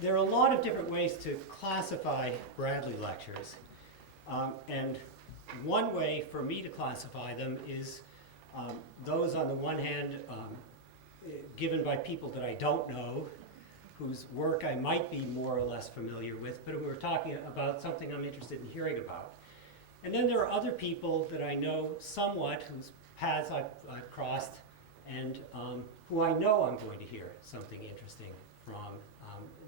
There are a lot of different ways to classify Bradley lectures. And one way for me to classify them is those on the one hand given by people that I don't know, whose work I might be more or less familiar with, but who are talking about something I'm interested in hearing about. And then there are other people that I know somewhat, whose paths I've crossed, and who I know I'm going to hear something interesting from,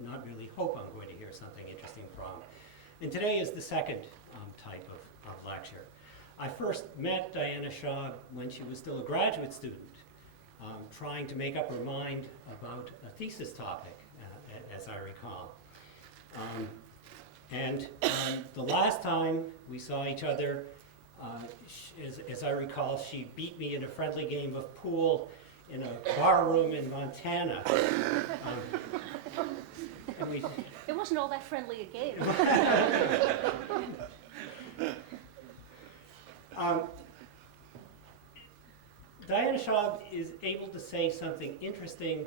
not really hope I'm going to hear something interesting from. And today is the second type of lecture. I first met Diana Shaw when she was still a graduate student, trying to make up her mind about a thesis topic, as I recall. The last time we saw each other, as I recall, she beat me in a friendly game of pool in a bar room in Montana. It wasn't all that friendly a game. Diana Shaw is able to say something interesting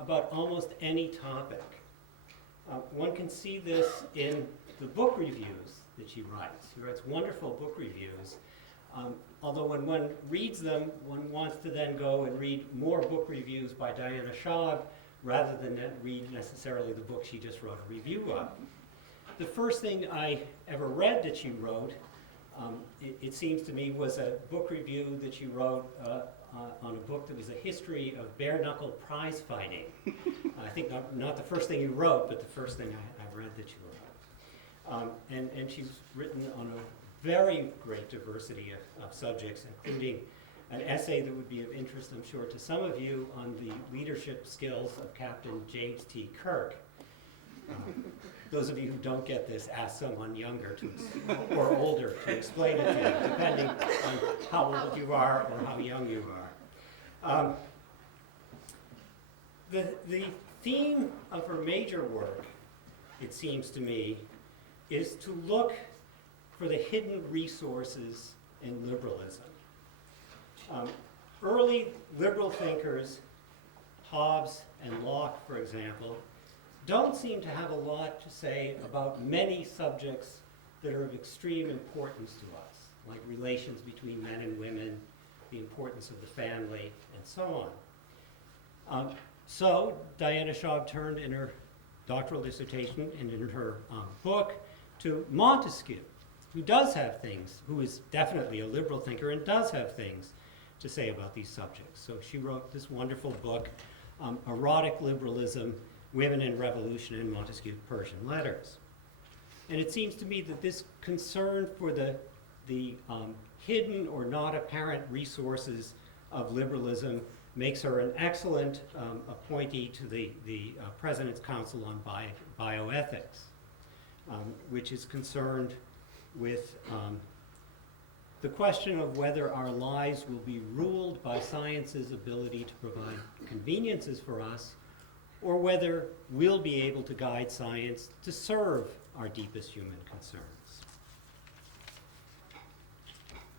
about almost any topic. One can see this in the book reviews that she writes. She writes wonderful book reviews. Although when one reads them, one wants to then go and read more book reviews by Diana Shaw rather than read necessarily the book she just wrote a review of. The first thing I ever read that she wrote, it seems to me, was a book review that she wrote on a book that was a history of bare-knuckle prize fighting. I think not the first thing you wrote, but the first thing I've read that you wrote. And she's written on a very great diversity of subjects, including an essay that would be of interest, I'm sure, to some of you on the leadership skills of Captain James T. Kirk. Those of you who don't get this, ask someone younger or older to explain it to you, depending on how old you are or how young you are. The theme of her major work, it seems to me, is to look for the hidden resources in liberalism. Early liberal thinkers, Hobbes and Locke, for example, don't seem to have a lot to say about many subjects that are of extreme importance to us, like relations between men and women, the importance of the family, and so on. So Diana Shaw turned in her doctoral dissertation and in her book to Montesquieu, who does have things, who is definitely a liberal thinker and does have things to say about these subjects. So she wrote this wonderful book, Erotic Liberalism, Women in Revolution in Montesquieu's Persian Letters. And it seems to me that this concern for the hidden or not apparent resources of liberalism makes her an excellent appointee to the President's Council on Bioethics, which is concerned with the question of whether our lives will be ruled by science's ability to provide conveniences for us, or whether we'll be able to guide science to serve our deepest human concerns.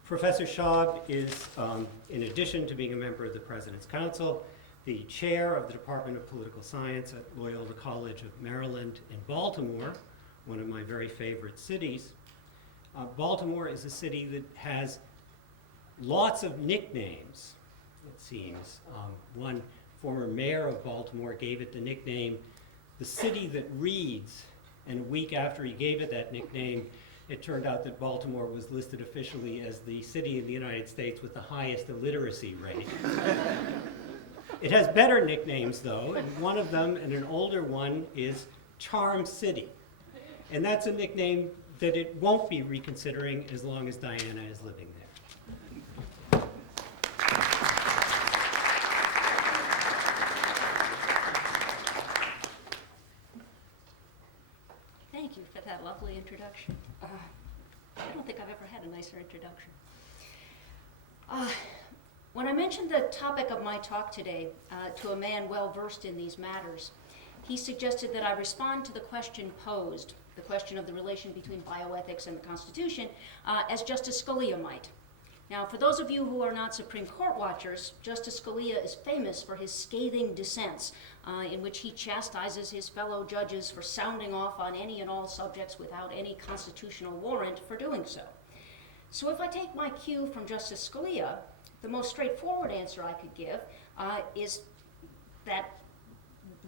Professor Shaw is, in addition to being a member of the President's Council, the chair of the Department of Political Science at Loyola College of Maryland in Baltimore, one of my very favorite cities. Baltimore is a city that has lots of nicknames, it seems. One former mayor of Baltimore gave it the nickname, the city that reads, and a week after he gave it that nickname, it turned out that Baltimore was listed officially as the city in the United States with the highest illiteracy rate. It has better nicknames, though, and one of them, and an older one, is Charm City. And that's a nickname that it won't be reconsidering as long as Diana is living there. Thank you for that lovely introduction. I don't think I've ever had a nicer introduction. When I mentioned the topic of my talk today to a man well versed in these matters, he suggested that I respond to the question posed, the question of the relation between bioethics and the Constitution, as Justice Scalia might. Now, for those of you who are not Supreme Court watchers, Justice Scalia is famous for his scathing dissents, in which he chastises his fellow judges for sounding off on any and all subjects without any constitutional warrant for doing so. So if I take my cue from Justice Scalia, the most straightforward answer I could give is that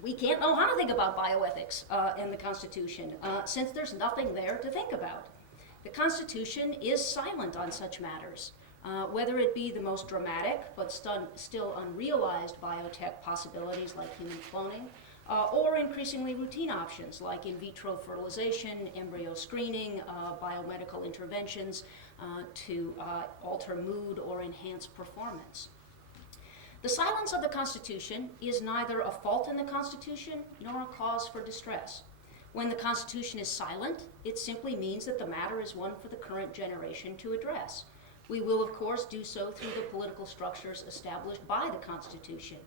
we can't know how to think about bioethics in the Constitution, since there's nothing there to think about. The Constitution is silent on such matters. Whether it be the most dramatic but still unrealized biotech possibilities like human cloning, or increasingly routine options like in vitro fertilization, embryo screening, biomedical interventions to alter mood or enhance performance. The silence of the Constitution is neither a fault in the Constitution nor a cause for distress. When the Constitution is silent, it simply means that the matter is one for the current generation to address. We will, of course, do so through the political structures established by the Constitution.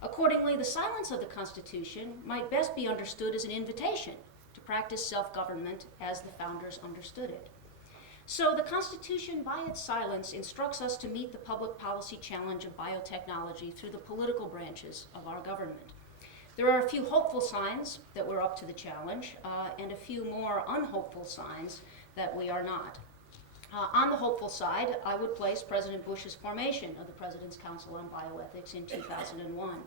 Accordingly, the silence of the Constitution might best be understood as an invitation to practice self-government as the founders understood it. So the Constitution, by its silence, instructs us to meet the public policy challenge of biotechnology through the political branches of our government. There are a few hopeful signs that we're up to the challenge, and a few more unhopeful signs that we are not. On the hopeful side, I would place President Bush's formation of the President's Council on Bioethics in 2001.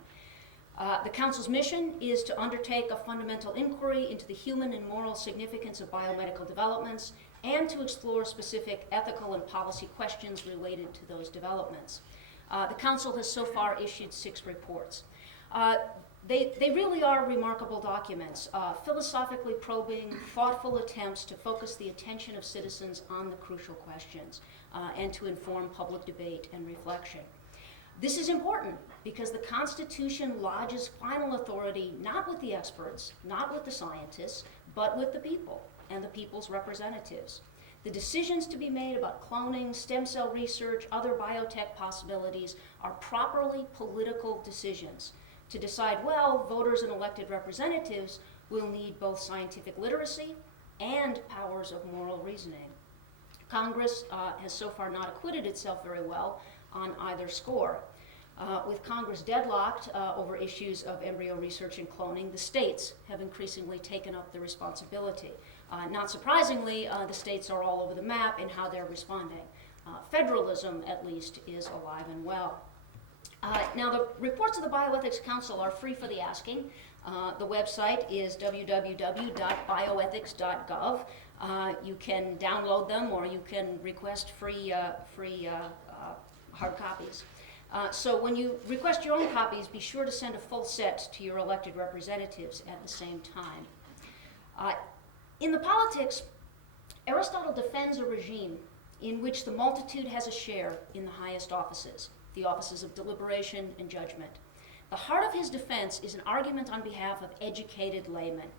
The Council's mission is to undertake a fundamental inquiry into the human and moral significance of biomedical developments and to explore specific ethical and policy questions related to those developments. The Council has so far issued 6 reports. They really are remarkable documents, philosophically probing, thoughtful attempts to focus the attention of citizens on the crucial questions and to inform public debate and reflection. This is important because the Constitution lodges final authority not with the experts, not with the scientists, but with the people and the people's representatives. The decisions to be made about cloning, stem cell research, other biotech possibilities are properly political decisions. To decide well, voters and elected representatives will need both scientific literacy and powers of moral reasoning. Congress has so far not acquitted itself very well on either score. With Congress deadlocked over issues of embryo research and cloning, the states have increasingly taken up the responsibility. Not surprisingly, the states are all over the map in how they're responding. Federalism, at least, is alive and well. Now, the reports of the Bioethics Council are free for the asking. The website is www.bioethics.gov. You can download them or you can request free hard copies. So when you request your own copies, be sure to send a full set to your elected representatives at the same time. In the politics, Aristotle defends a regime in which the multitude has a share in the highest offices, the offices of deliberation and judgment. The heart of his defense is an argument on behalf of educated laymen.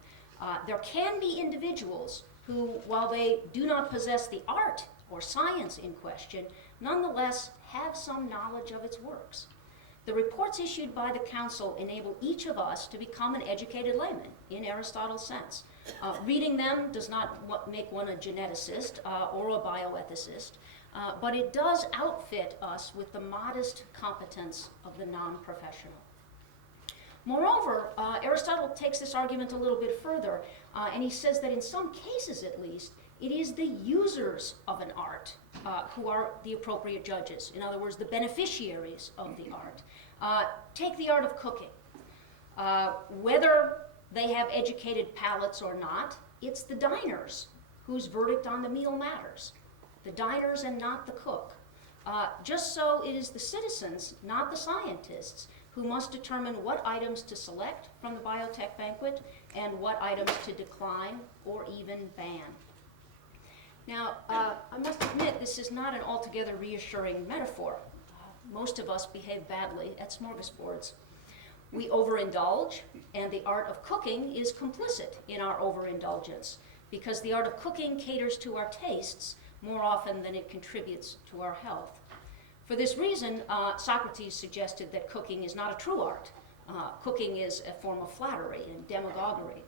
There can be individuals who, while they do not possess the art or science in question, nonetheless have some knowledge of its works. The reports issued by the Council enable each of us to become an educated layman in Aristotle's sense. Reading them does not make one a geneticist or a bioethicist, but it does outfit us with the modest competence of the non-professional. Moreover, Aristotle takes this argument a little bit further, and he says that in some cases at least, it is the users of an art who are the appropriate judges. In other words, the beneficiaries of the art. Take the art of cooking. Whether they have educated palates or not, it's the diners whose verdict on the meal matters. The diners and not the cook. Just so it is the citizens, not the scientists, who must determine what items to select from the biotech banquet and what items to decline or even ban. Now, I must admit this is not an altogether reassuring metaphor. Most of us behave badly at smorgasbords. We overindulge, and the art of cooking is complicit in our overindulgence, because the art of cooking caters to our tastes more often than it contributes to our health. For this reason, Socrates suggested that cooking is not a true art. Cooking is a form of flattery and demagoguery.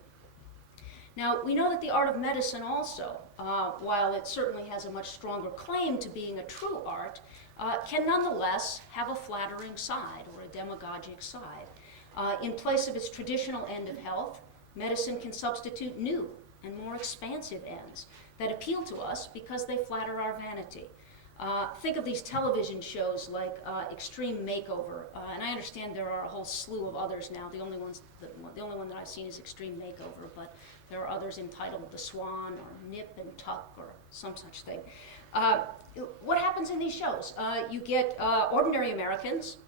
Now, we know that the art of medicine also, while it certainly has a much stronger claim to being a true art, can nonetheless have a flattering side or a demagogic side. In place of its traditional end of health, medicine can substitute new and more expansive ends that appeal to us because they flatter our vanity. Think of these television shows like Extreme Makeover, and I understand there are a whole slew of others now. The only one that I've seen is Extreme Makeover, but there are others entitled The Swan or Nip and Tuck or some such thing. What happens in these shows? You get ordinary Americans,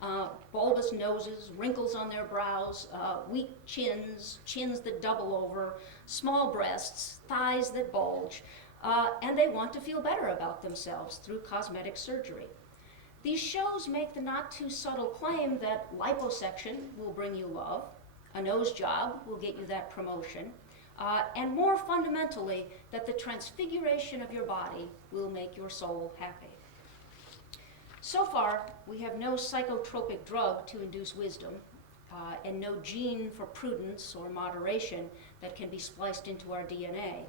bulbous noses, wrinkles on their brows, weak chins, chins that double over, small breasts, thighs that bulge, and they want to feel better about themselves through cosmetic surgery. These shows make the not too subtle claim that liposuction will bring you love, a nose job will get you that promotion, and more fundamentally, that the transfiguration of your body will make your soul happy. So far, we have no psychotropic drug to induce wisdom, and no gene for prudence or moderation that can be spliced into our DNA.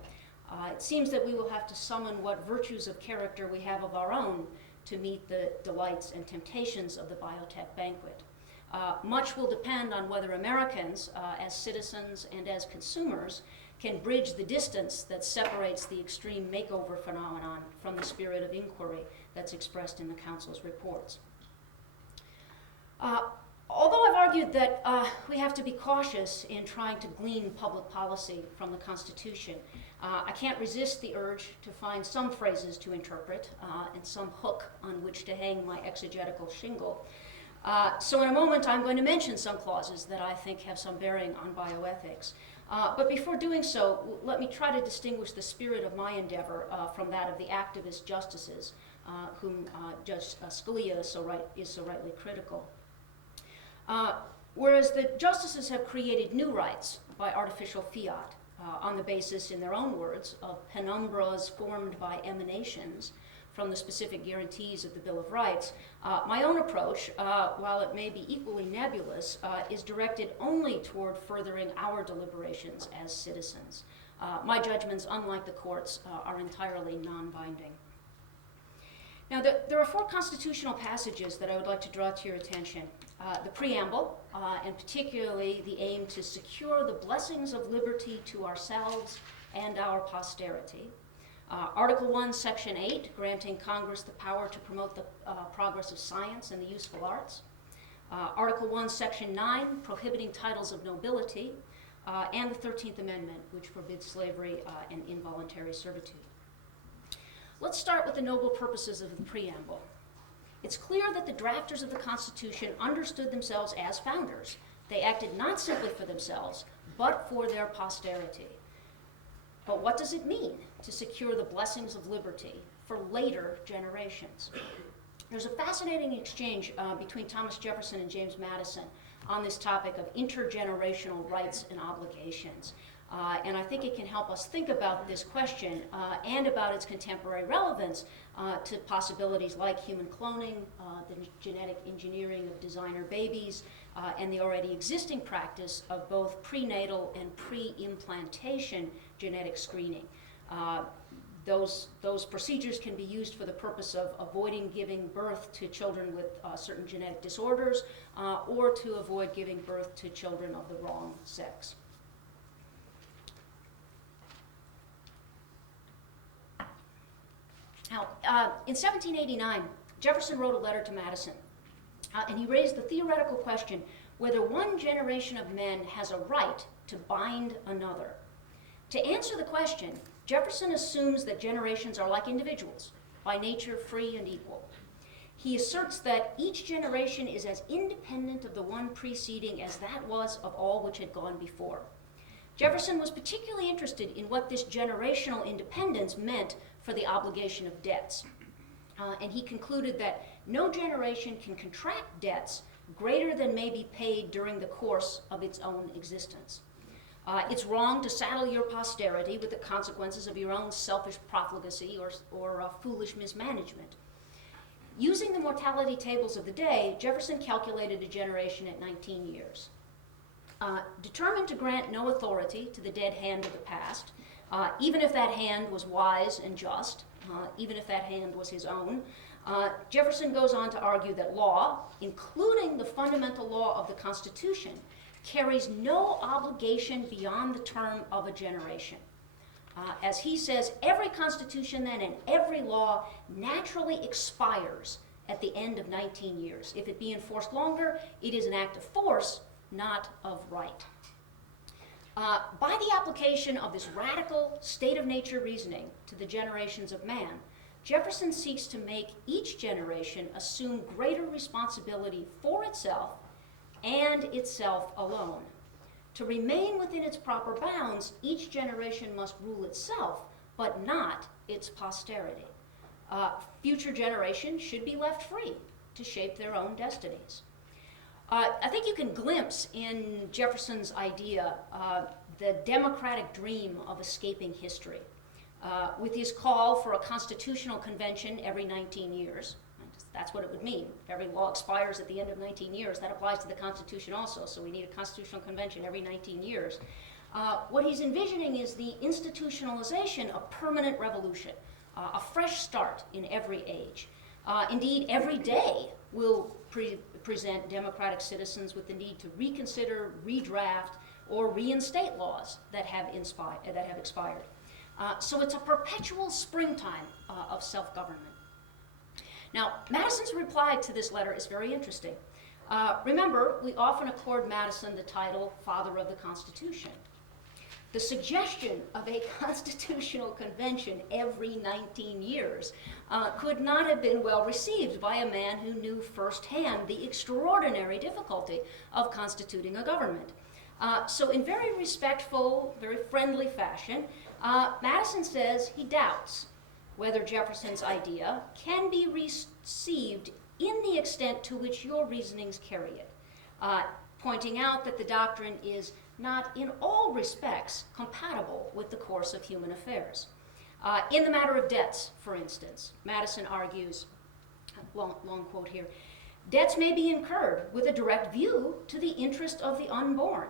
It seems that we will have to summon what virtues of character we have of our own to meet the delights and temptations of the biotech banquet. Much will depend on whether Americans, as citizens and as consumers, can bridge the distance that separates the extreme makeover phenomenon from the spirit of inquiry that's expressed in the Council's reports. Although I've argued that we have to be cautious in trying to glean public policy from the Constitution, I can't resist the urge to find some phrases to interpret and some hook on which to hang my exegetical shingle. So in a moment, I'm going to mention some clauses that I think have some bearing on bioethics. But before doing so, let me try to distinguish the spirit of my endeavor from that of the activist justices, whom Judge Scalia is so rightly critical. Whereas the justices have created new rights by artificial fiat on the basis, in their own words, of penumbras formed by emanations from the specific guarantees of the Bill of Rights, my own approach, while it may be equally nebulous, is directed only toward furthering our deliberations as citizens. My judgments, unlike the courts, are entirely non-binding. Now, there are 4 constitutional passages that I would like to draw to your attention. The preamble, and particularly the aim to secure the blessings of liberty to ourselves and our posterity. Article 1, Section 8, granting Congress the power to promote the progress of science and the useful arts. Article 1, Section 9, prohibiting titles of nobility. And the 13th Amendment, which forbids slavery and involuntary servitude. Let's start with the noble purposes of the preamble. It's clear that the drafters of the Constitution understood themselves as founders. They acted not simply for themselves, but for their posterity. But what does it mean to secure the blessings of liberty for later generations? There's a fascinating exchange between Thomas Jefferson and James Madison on this topic of intergenerational rights and obligations. And I think it can help us think about this question and about its contemporary relevance to possibilities like human cloning, the genetic engineering of designer babies, and the already existing practice of both prenatal and pre-implantation genetic screening. Those procedures can be used for the purpose of avoiding giving birth to children with certain genetic disorders or to avoid giving birth to children of the wrong sex. Now, in 1789, Jefferson wrote a letter to Madison, and he raised the theoretical question whether one generation of men has a right to bind another. To answer the question, Jefferson assumes that generations are like individuals, by nature free and equal. He asserts that each generation is as independent of the one preceding as that was of all which had gone before. Jefferson was particularly interested in what this generational independence meant for the obligation of debts. And he concluded that no generation can contract debts greater than may be paid during the course of its own existence. It's wrong to saddle your posterity with the consequences of your own selfish profligacy or foolish mismanagement. Using the mortality tables of the day, Jefferson calculated a generation at 19 years. determined to grant no authority to the dead hand of the past, even if that hand was wise and just, even if that hand was his own. Jefferson goes on to argue that law, including the fundamental law of the Constitution, carries no obligation beyond the term of a generation. As he says, every constitution then and every law naturally expires at the end of 19 years. If it be enforced longer, it is an act of force, not of right. By the application of this radical state of nature reasoning to the generations of man, Jefferson seeks to make each generation assume greater responsibility for itself and itself alone. To remain within its proper bounds, each generation must rule itself, but not its posterity. Future generations should be left free to shape their own destinies. I think you can glimpse in Jefferson's idea the democratic dream of escaping history. With his call for a constitutional convention every 19 years. That's what it would mean. If every law expires at the end of 19 years, that applies to the Constitution also, so we need a constitutional convention every 19 years. What he's envisioning is the institutionalization of permanent revolution, a fresh start in every age. Indeed, every day will present democratic citizens with the need to reconsider, redraft, or reinstate laws that have expired. So it's a perpetual springtime of self-government. Now, Madison's reply to this letter is very interesting. Remember, we often accord Madison the title Father of the Constitution. The suggestion of a constitutional convention every 19 years could not have been well received by a man who knew firsthand the extraordinary difficulty of constituting a government. So in very respectful, very friendly fashion, Madison says he doubts whether Jefferson's idea can be received in the extent to which your reasonings carry it, pointing out that the doctrine is not in all respects compatible with the course of human affairs. In the matter of debts, for instance, Madison argues, long quote here, debts may be incurred with a direct view to the interest of the unborn,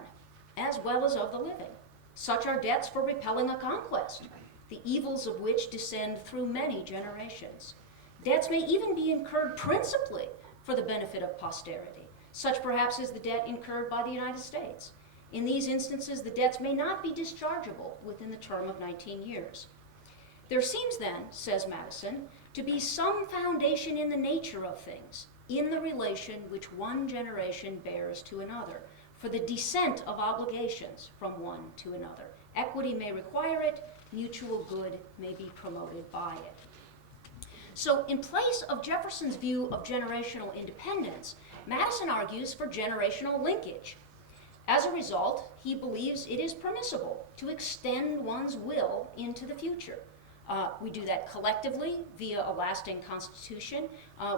as well as of the living. Such are debts for repelling a conquest, the evils of which descend through many generations. Debts may even be incurred principally for the benefit of posterity, such perhaps as the debt incurred by the United States. In these instances, the debts may not be dischargeable within the term of 19 years. There seems then, says Madison, to be some foundation in the nature of things, in the relation which one generation bears to another, for the descent of obligations from one to another. Equity may require it, mutual good may be promoted by it. So in place of Jefferson's view of generational independence, Madison argues for generational linkage. As a result, he believes it is permissible to extend one's will into the future. We do that collectively via a lasting constitution.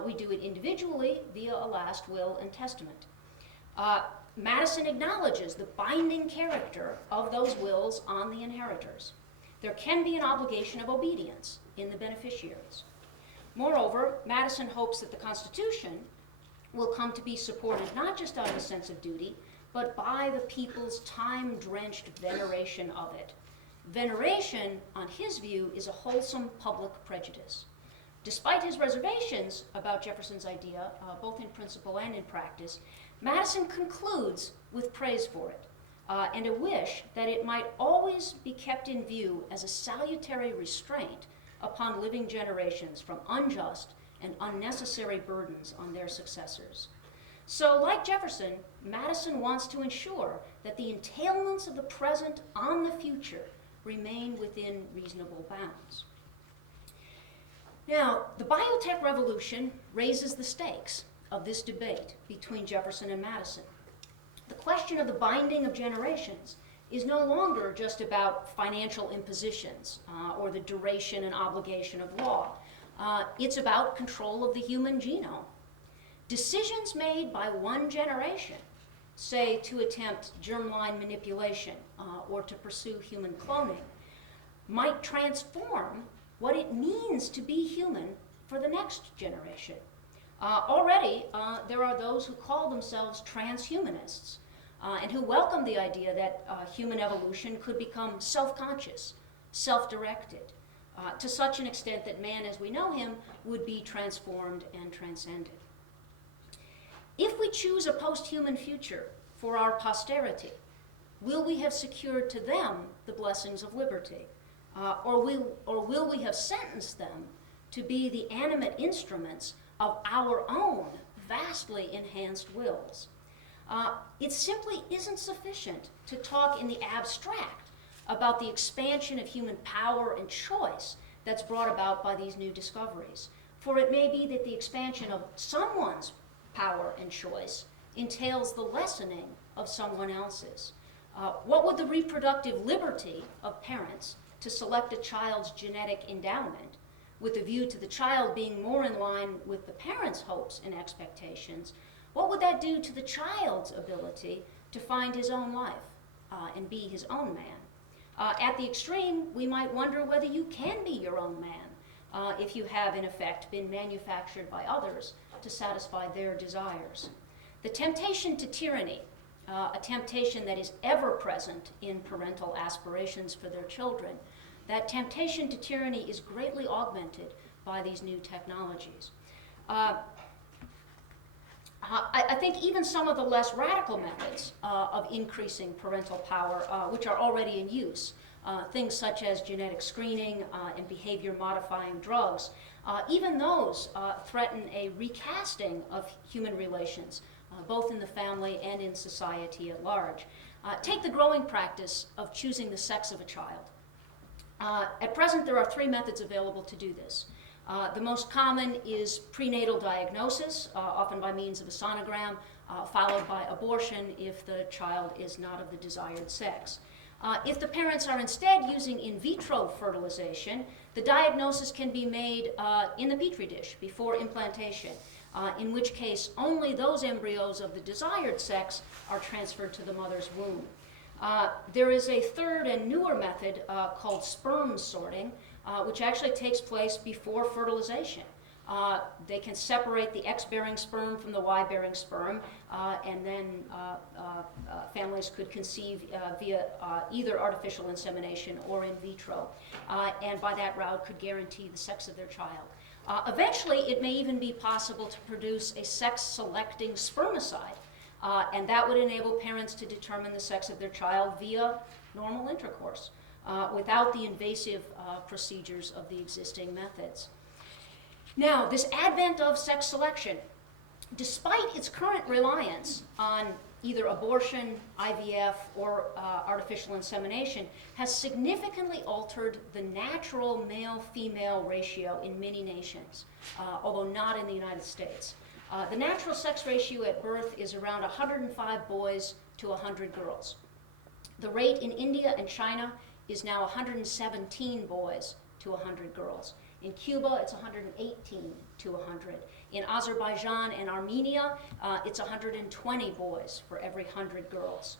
We do it individually via a last will and testament. Madison acknowledges the binding character of those wills on the inheritors. There can be an obligation of obedience in the beneficiaries. Moreover, Madison hopes that the Constitution will come to be supported not just out of a sense of duty, but by the people's time-drenched veneration of it. Veneration, on his view, is a wholesome public prejudice. Despite his reservations about Jefferson's idea, both in principle and in practice, Madison concludes with praise for it, and a wish that it might always be kept in view as a salutary restraint upon living generations from unjust and unnecessary burdens on their successors. So, like Jefferson, Madison wants to ensure that the entailments of the present on the future remain within reasonable bounds. Now, the biotech revolution raises the stakes of this debate between Jefferson and Madison. The question of the binding of generations is no longer just about financial impositions or the duration and obligation of law. It's about control of the human genome. Decisions made by one generation, say to attempt germline manipulation or to pursue human cloning, might transform what it means to be human for the next generation. Already, there are those who call themselves transhumanists, and who welcomed the idea that human evolution could become self-conscious, self-directed, to such an extent that man as we know him would be transformed and transcended. If we choose a post-human future for our posterity, will we have secured to them the blessings of liberty? Or will we have sentenced them to be the animate instruments of our own vastly enhanced wills? It simply isn't sufficient to talk in the abstract about the expansion of human power and choice that's brought about by these new discoveries. For it may be that the expansion of someone's power and choice entails the lessening of someone else's. What would the reproductive liberty of parents to select a child's genetic endowment with a view to the child being more in line with the parents' hopes and expectations, what would that do to the child's ability to find his own life and be his own man? At the extreme, we might wonder whether you can be your own man if you have, in effect, been manufactured by others to satisfy their desires. The temptation to tyranny, a temptation that is ever present in parental aspirations for their children, that temptation to tyranny is greatly augmented by these new technologies. I think even some of the less radical methods of increasing parental power, which are already in use, things such as genetic screening and behavior-modifying drugs, even those threaten a recasting of human relations, both in the family and in society at large. Take the growing practice of choosing the sex of a child. At present, there are 3 methods available to do this. The most common is prenatal diagnosis, often by means of a sonogram, followed by abortion if the child is not of the desired sex. If the parents are instead using in vitro fertilization, the diagnosis can be made in the petri dish before implantation, in which case only those embryos of the desired sex are transferred to the mother's womb. There is a third and newer method called sperm sorting, which actually takes place before fertilization. They can separate the X-bearing sperm from the Y-bearing sperm, and then families could conceive via either artificial insemination or in vitro, and by that route could guarantee the sex of their child. Eventually, it may even be possible to produce a sex-selecting spermicide, and that would enable parents to determine the sex of their child via normal intercourse, without the invasive procedures of the existing methods. Now, this advent of sex selection, despite its current reliance on either abortion, IVF, or artificial insemination, has significantly altered the natural male-female ratio in many nations, although not in the United States. The natural sex ratio at birth is around 105 boys to 100 girls. The rate in India and China is now 117 boys to 100 girls. In Cuba, it's 118 to 100. In Azerbaijan and Armenia, it's 120 boys for every 100 girls.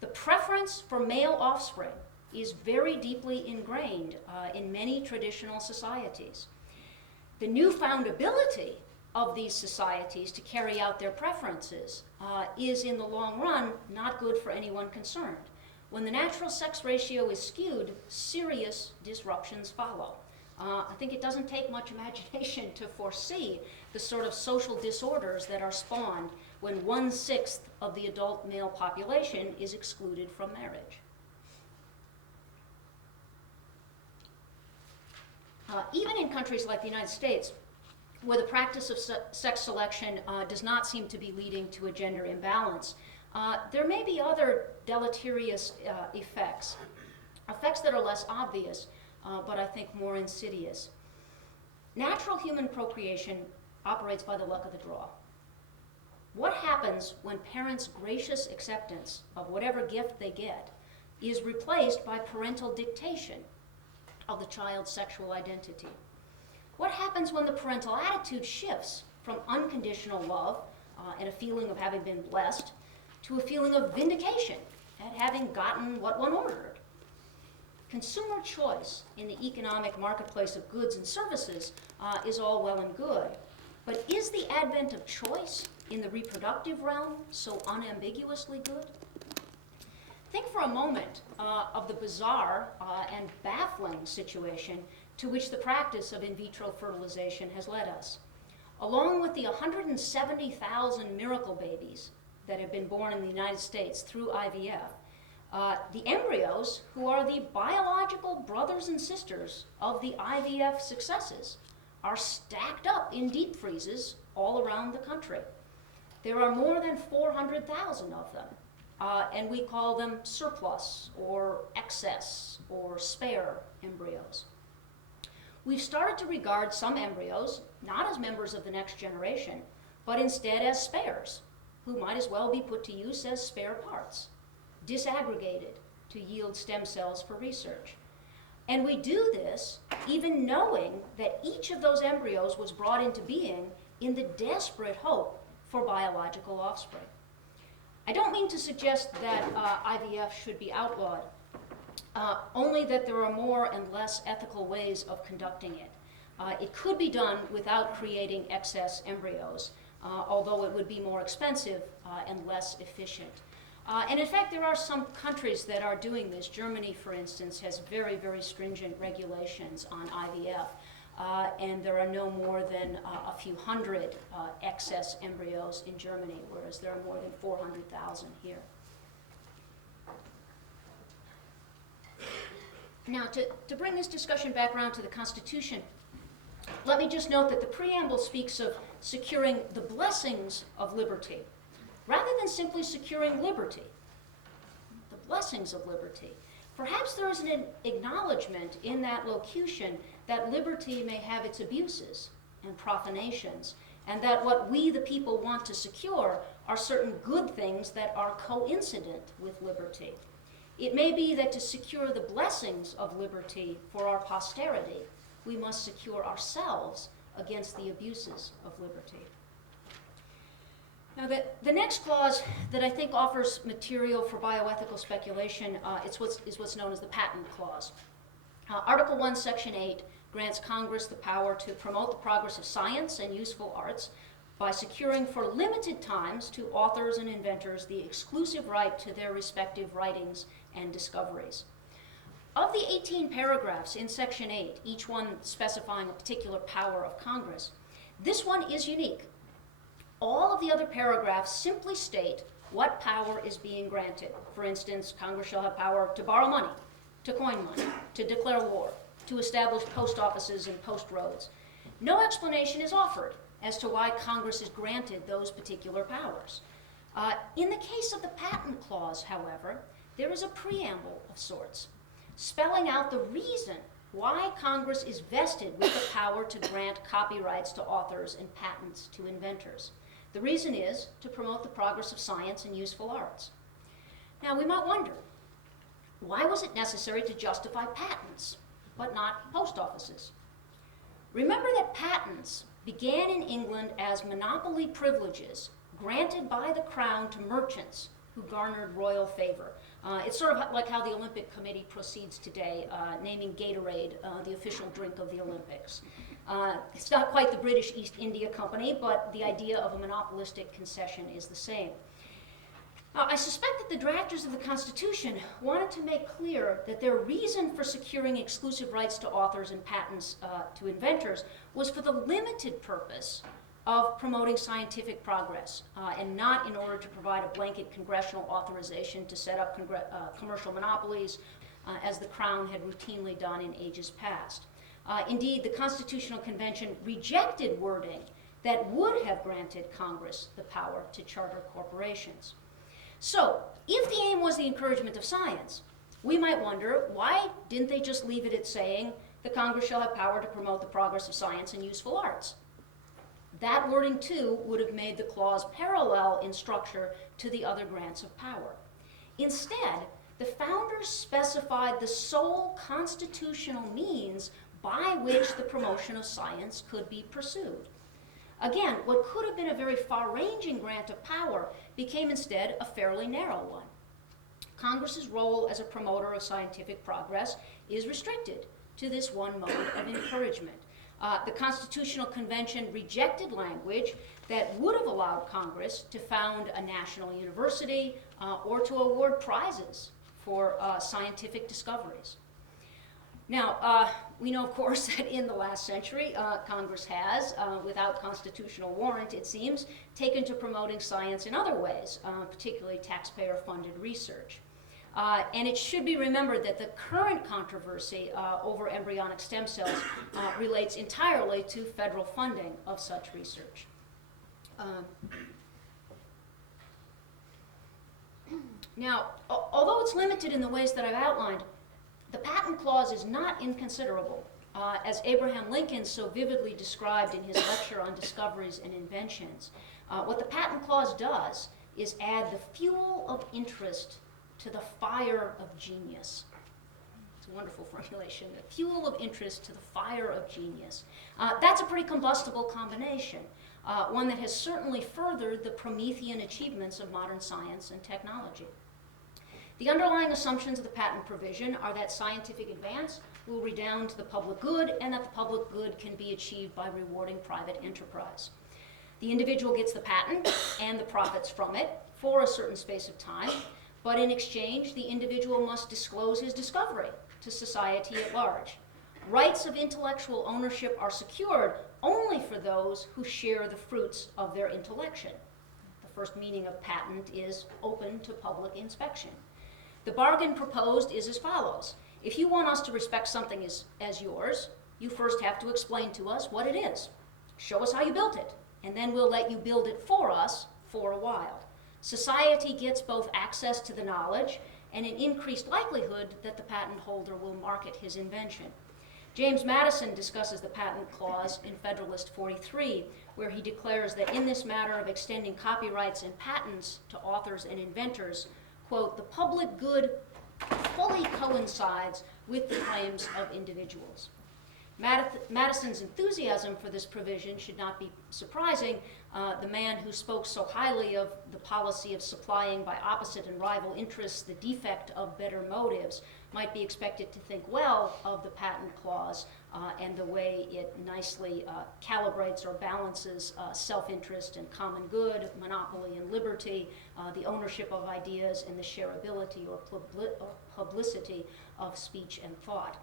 The preference for male offspring is very deeply ingrained in many traditional societies. The newfound ability of these societies to carry out their preferences is, in the long run, not good for anyone concerned. When the natural sex ratio is skewed, serious disruptions follow. I think it doesn't take much imagination to foresee the sort of social disorders that are spawned when 1/6 of the adult male population is excluded from marriage. Even in countries like the United States, where the practice of sex selection does not seem to be leading to a gender imbalance, there may be other deleterious effects that are less obvious, but I think more insidious. Natural human procreation operates by the luck of the draw. What happens when parents' gracious acceptance of whatever gift they get is replaced by parental dictation of the child's sexual identity? What happens when the parental attitude shifts from unconditional love and a feeling of having been blessed to a feeling of vindication at having gotten what one ordered? Consumer choice in the economic marketplace of goods and services is all well and good, but is the advent of choice in the reproductive realm so unambiguously good? think for a moment of the bizarre and baffling situation to which the practice of in vitro fertilization has led us. Along with the 170,000 miracle babies that have been born in the United States through IVF, the embryos, who are the biological brothers and sisters of the IVF successes, are stacked up in deep freezes all around the country. There are more than 400,000 of them, and we call them surplus or excess or spare embryos. We've started to regard some embryos not as members of the next generation, but instead as spares, who might as well be put to use as spare parts, disaggregated to yield stem cells for research. And we do this even knowing that each of those embryos was brought into being in the desperate hope for biological offspring. I don't mean to suggest that IVF should be outlawed, only that there are more and less ethical ways of conducting it. It could be done without creating excess embryos, although it would be more expensive and less efficient. And in fact, there are some countries that are doing this. Germany, for instance, has very, very stringent regulations on IVF, and there are no more than a few hundred excess embryos in Germany, whereas there are more than 400,000 here. Now, to bring this discussion back around to the Constitution, let me just note that the preamble speaks of securing the blessings of liberty, rather than simply securing liberty, the blessings of liberty. Perhaps there is an acknowledgement in that locution that liberty may have its abuses and profanations, and that what we, the people, want to secure are certain good things that are coincident with liberty. It may be that to secure the blessings of liberty for our posterity, we must secure ourselves against the abuses of liberty. Now, the next clause that I think offers material for bioethical speculation is what's known as the patent clause. Article 1, Section 8 grants Congress the power to promote the progress of science and useful arts by securing for limited times to authors and inventors the exclusive right to their respective writings and discoveries. Of the 18 paragraphs in Section 8, each one specifying a particular power of Congress, this one is unique. All of the other paragraphs simply state what power is being granted. For instance, Congress shall have power to borrow money, to coin money, to declare war, to establish post offices and post roads. No explanation is offered as to why Congress is granted those particular powers. In the case of the patent clause, however, there is a preamble of sorts, spelling out the reason why Congress is vested with the power to grant copyrights to authors and patents to inventors. The reason is to promote the progress of science and useful arts. Now, we might wonder, why was it necessary to justify patents, but not post offices? Remember that patents began in England as monopoly privileges granted by the crown to merchants who garnered royal favor. It's sort of like how the Olympic Committee proceeds today, naming Gatorade the official drink of the Olympics. It's not quite the British East India Company, but the idea of a monopolistic concession is the same. Now, I suspect that the drafters of the Constitution wanted to make clear that their reason for securing exclusive rights to authors and patents to inventors was for the limited purpose of promoting scientific progress, and not in order to provide a blanket congressional authorization to set up commercial monopolies, as the Crown had routinely done in ages past. Indeed, the Constitutional Convention rejected wording that would have granted Congress the power to charter corporations. So, if the aim was the encouragement of science, we might wonder, why didn't they just leave it at saying, the Congress shall have power to promote the progress of science and useful arts? That wording, too, would have made the clause parallel in structure to the other grants of power. Instead, the founders specified the sole constitutional means by which the promotion of science could be pursued. Again, what could have been a very far-ranging grant of power became instead a fairly narrow one. Congress's role as a promoter of scientific progress is restricted to this one mode of encouragement. The Constitutional Convention rejected language that would have allowed Congress to found a national university or to award prizes for scientific discoveries. Now, we know, of course, that in the last century, Congress has, without constitutional warrant, it seems, taken to promoting science in other ways, particularly taxpayer-funded research. And it should be remembered that the current controversy over embryonic stem cells relates entirely to federal funding of such research. Now, although it's limited in the ways that I've outlined, the patent clause is not inconsiderable, as Abraham Lincoln so vividly described in his lecture on discoveries and inventions. What the patent clause does is add the fuel of interest to the fire of genius. It's a wonderful formulation, the fuel of interest to the fire of genius. That's a pretty combustible combination, one that has certainly furthered the Promethean achievements of modern science and technology. The underlying assumptions of the patent provision are that scientific advance will redound to the public good and that the public good can be achieved by rewarding private enterprise. The individual gets the patent and the profits from it for a certain space of time, but in exchange, the individual must disclose his discovery to society at large. Rights of intellectual ownership are secured only for those who share the fruits of their intellection. The first meaning of patent is open to public inspection. The bargain proposed is as follows. If you want us to respect something as yours, you first have to explain to us what it is. Show us how you built it, and then we'll let you build it for us for a while. Society gets both access to the knowledge and an increased likelihood that the patent holder will market his invention. James Madison discusses the patent clause in Federalist 43, where he declares that in this matter of extending copyrights and patents to authors and inventors, quote, the public good fully coincides with the claims of individuals. Madison's enthusiasm for this provision should not be surprising. The man who spoke so highly of the policy of supplying by opposite and rival interests the defect of better motives might be expected to think well of the patent clause and the way it nicely calibrates or balances self-interest and common good, monopoly and liberty, the ownership of ideas, and the shareability or publicity of speech and thought.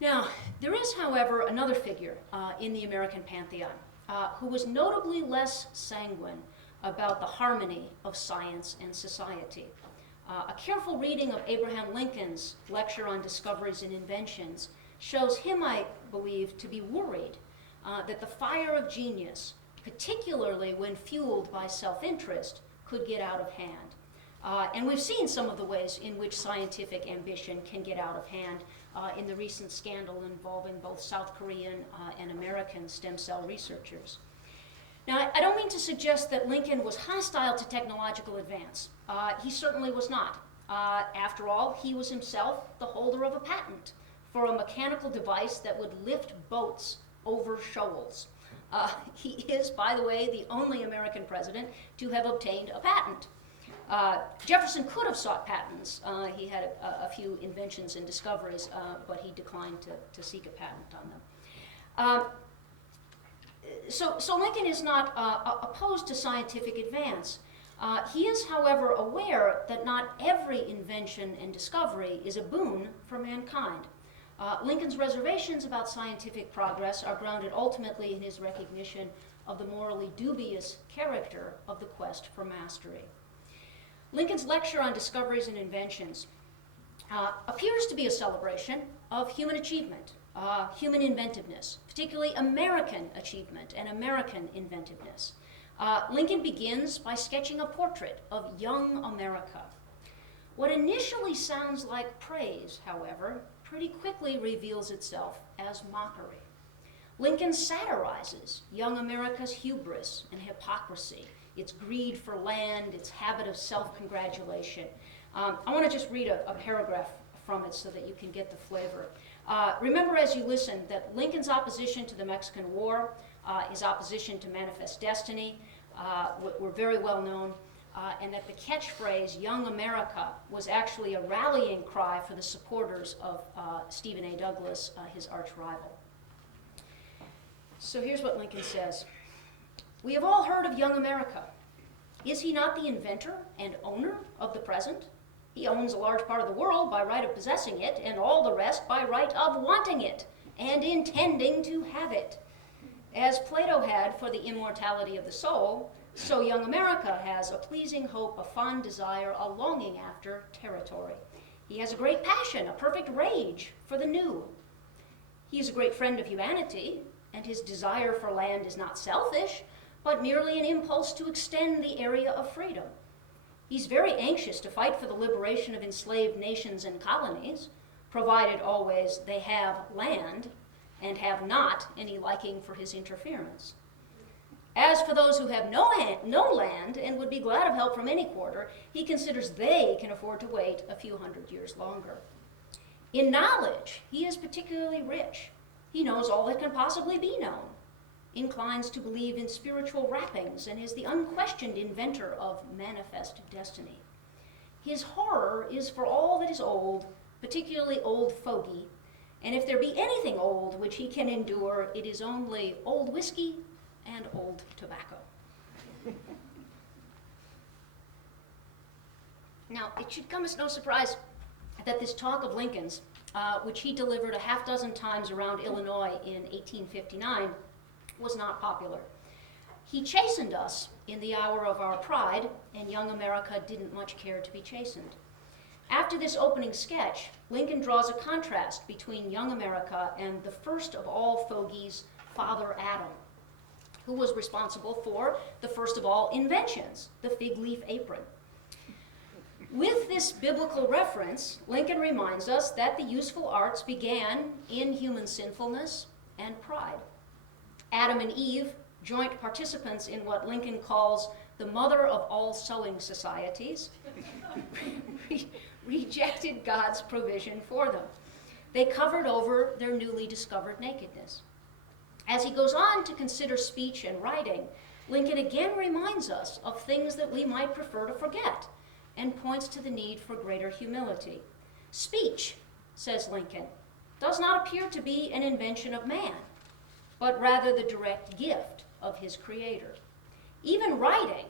Now, there is, however, another figure in the American pantheon who was notably less sanguine about the harmony of science and society. A careful reading of Abraham Lincoln's lecture on discoveries and inventions shows him, I believe, to be worried that the fire of genius, particularly when fueled by self-interest, could get out of hand. And we've seen some of the ways in which scientific ambition can get out of hand in the recent scandal involving both South Korean and American stem cell researchers. Now, I don't mean to suggest that Lincoln was hostile to technological advance. He certainly was not. After all, he was himself the holder of a patent for a mechanical device that would lift boats over shoals. He is, by the way, the only American president to have obtained a patent. Jefferson could have sought patents. He had a few inventions and discoveries, but he declined to seek a patent on them. So Lincoln is not opposed to scientific advance. He is, however, aware that not every invention and discovery is a boon for mankind. Lincoln's reservations about scientific progress are grounded ultimately in his recognition of the morally dubious character of the quest for mastery. Lincoln's lecture on discoveries and inventions appears to be a celebration of human achievement, human inventiveness, particularly American achievement and American inventiveness. Lincoln begins by sketching a portrait of young America. What initially sounds like praise, however, pretty quickly reveals itself as mockery. Lincoln satirizes young America's hubris and hypocrisy, its greed for land, its habit of self-congratulation. I want to just read a paragraph from it so that you can get the flavor. Remember as you listen that Lincoln's opposition to the Mexican War, his opposition to Manifest Destiny, were very well known, and that the catchphrase, Young America, was actually a rallying cry for the supporters of Stephen A. Douglas, his arch rival. So here's what Lincoln says. We have all heard of young America. Is he not the inventor and owner of the present? He owns a large part of the world by right of possessing it, and all the rest by right of wanting it and intending to have it. As Plato had for the immortality of the soul, so young America has a pleasing hope, a fond desire, a longing after territory. He has a great passion, a perfect rage for the new. He is a great friend of humanity, and his desire for land is not selfish, but merely an impulse to extend the area of freedom. He's very anxious to fight for the liberation of enslaved nations and colonies, provided always they have land and have not any liking for his interference. As for those who have no land and would be glad of help from any quarter, he considers they can afford to wait a few hundred years longer. In knowledge, he is particularly rich. He knows all that can possibly be known, inclines to believe in spiritual wrappings, and is the unquestioned inventor of manifest destiny. His horror is for all that is old, particularly old fogey, and if there be anything old which he can endure, it is only old whiskey and old tobacco. Now, it should come as no surprise that this talk of Lincoln's, which he delivered a half dozen times around Illinois in 1859, was not popular. He chastened us in the hour of our pride, and young America didn't much care to be chastened. After this opening sketch, Lincoln draws a contrast between young America and the first of all fogies, Father Adam, who was responsible for the first of all inventions, the fig leaf apron. With this biblical reference, Lincoln reminds us that the useful arts began in human sinfulness and pride. Adam and Eve, joint participants in what Lincoln calls the mother of all sewing societies, rejected God's provision for them. They covered over their newly discovered nakedness. As he goes on to consider speech and writing, Lincoln again reminds us of things that we might prefer to forget and points to the need for greater humility. Speech, says Lincoln, does not appear to be an invention of man, but rather the direct gift of his creator. Even writing,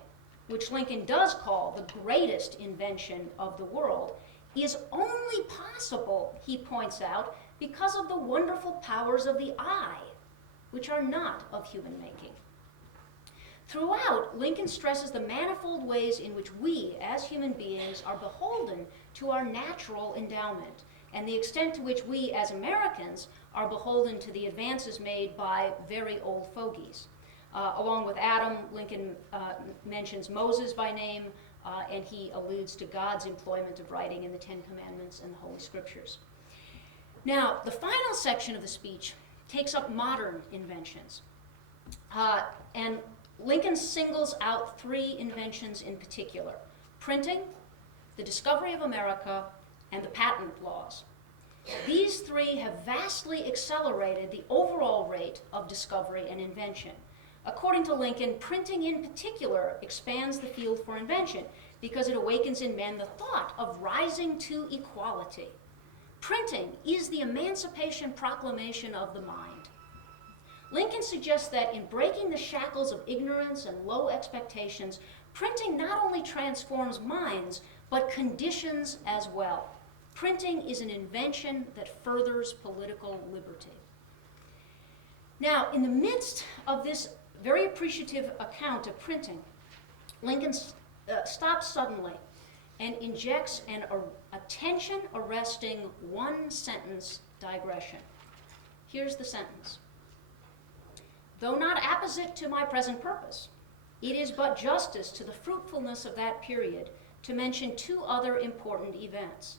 which Lincoln does call the greatest invention of the world, is only possible, he points out, because of the wonderful powers of the eye, which are not of human making. Throughout, Lincoln stresses the manifold ways in which we, as human beings, are beholden to our natural endowment, and the extent to which we, as Americans, are beholden to the advances made by very old fogies. Along with Adam, Lincoln mentions Moses by name, and he alludes to God's employment of writing in the Ten Commandments and the Holy Scriptures. Now, the final section of the speech takes up modern inventions. And Lincoln singles out three inventions in particular: printing, the discovery of America, and the patent laws. These three have vastly accelerated the overall rate of discovery and invention. According to Lincoln, printing in particular expands the field for invention because it awakens in men the thought of rising to equality. Printing is the emancipation proclamation of the mind. Lincoln suggests that in breaking the shackles of ignorance and low expectations, printing not only transforms minds, but conditions as well. Printing is an invention that furthers political liberty. Now, in the midst of this very appreciative account of printing, Lincoln stops suddenly and injects an attention-arresting one-sentence digression. Here's the sentence. Though not apposite to my present purpose, it is but justice to the fruitfulness of that period to mention two other important events: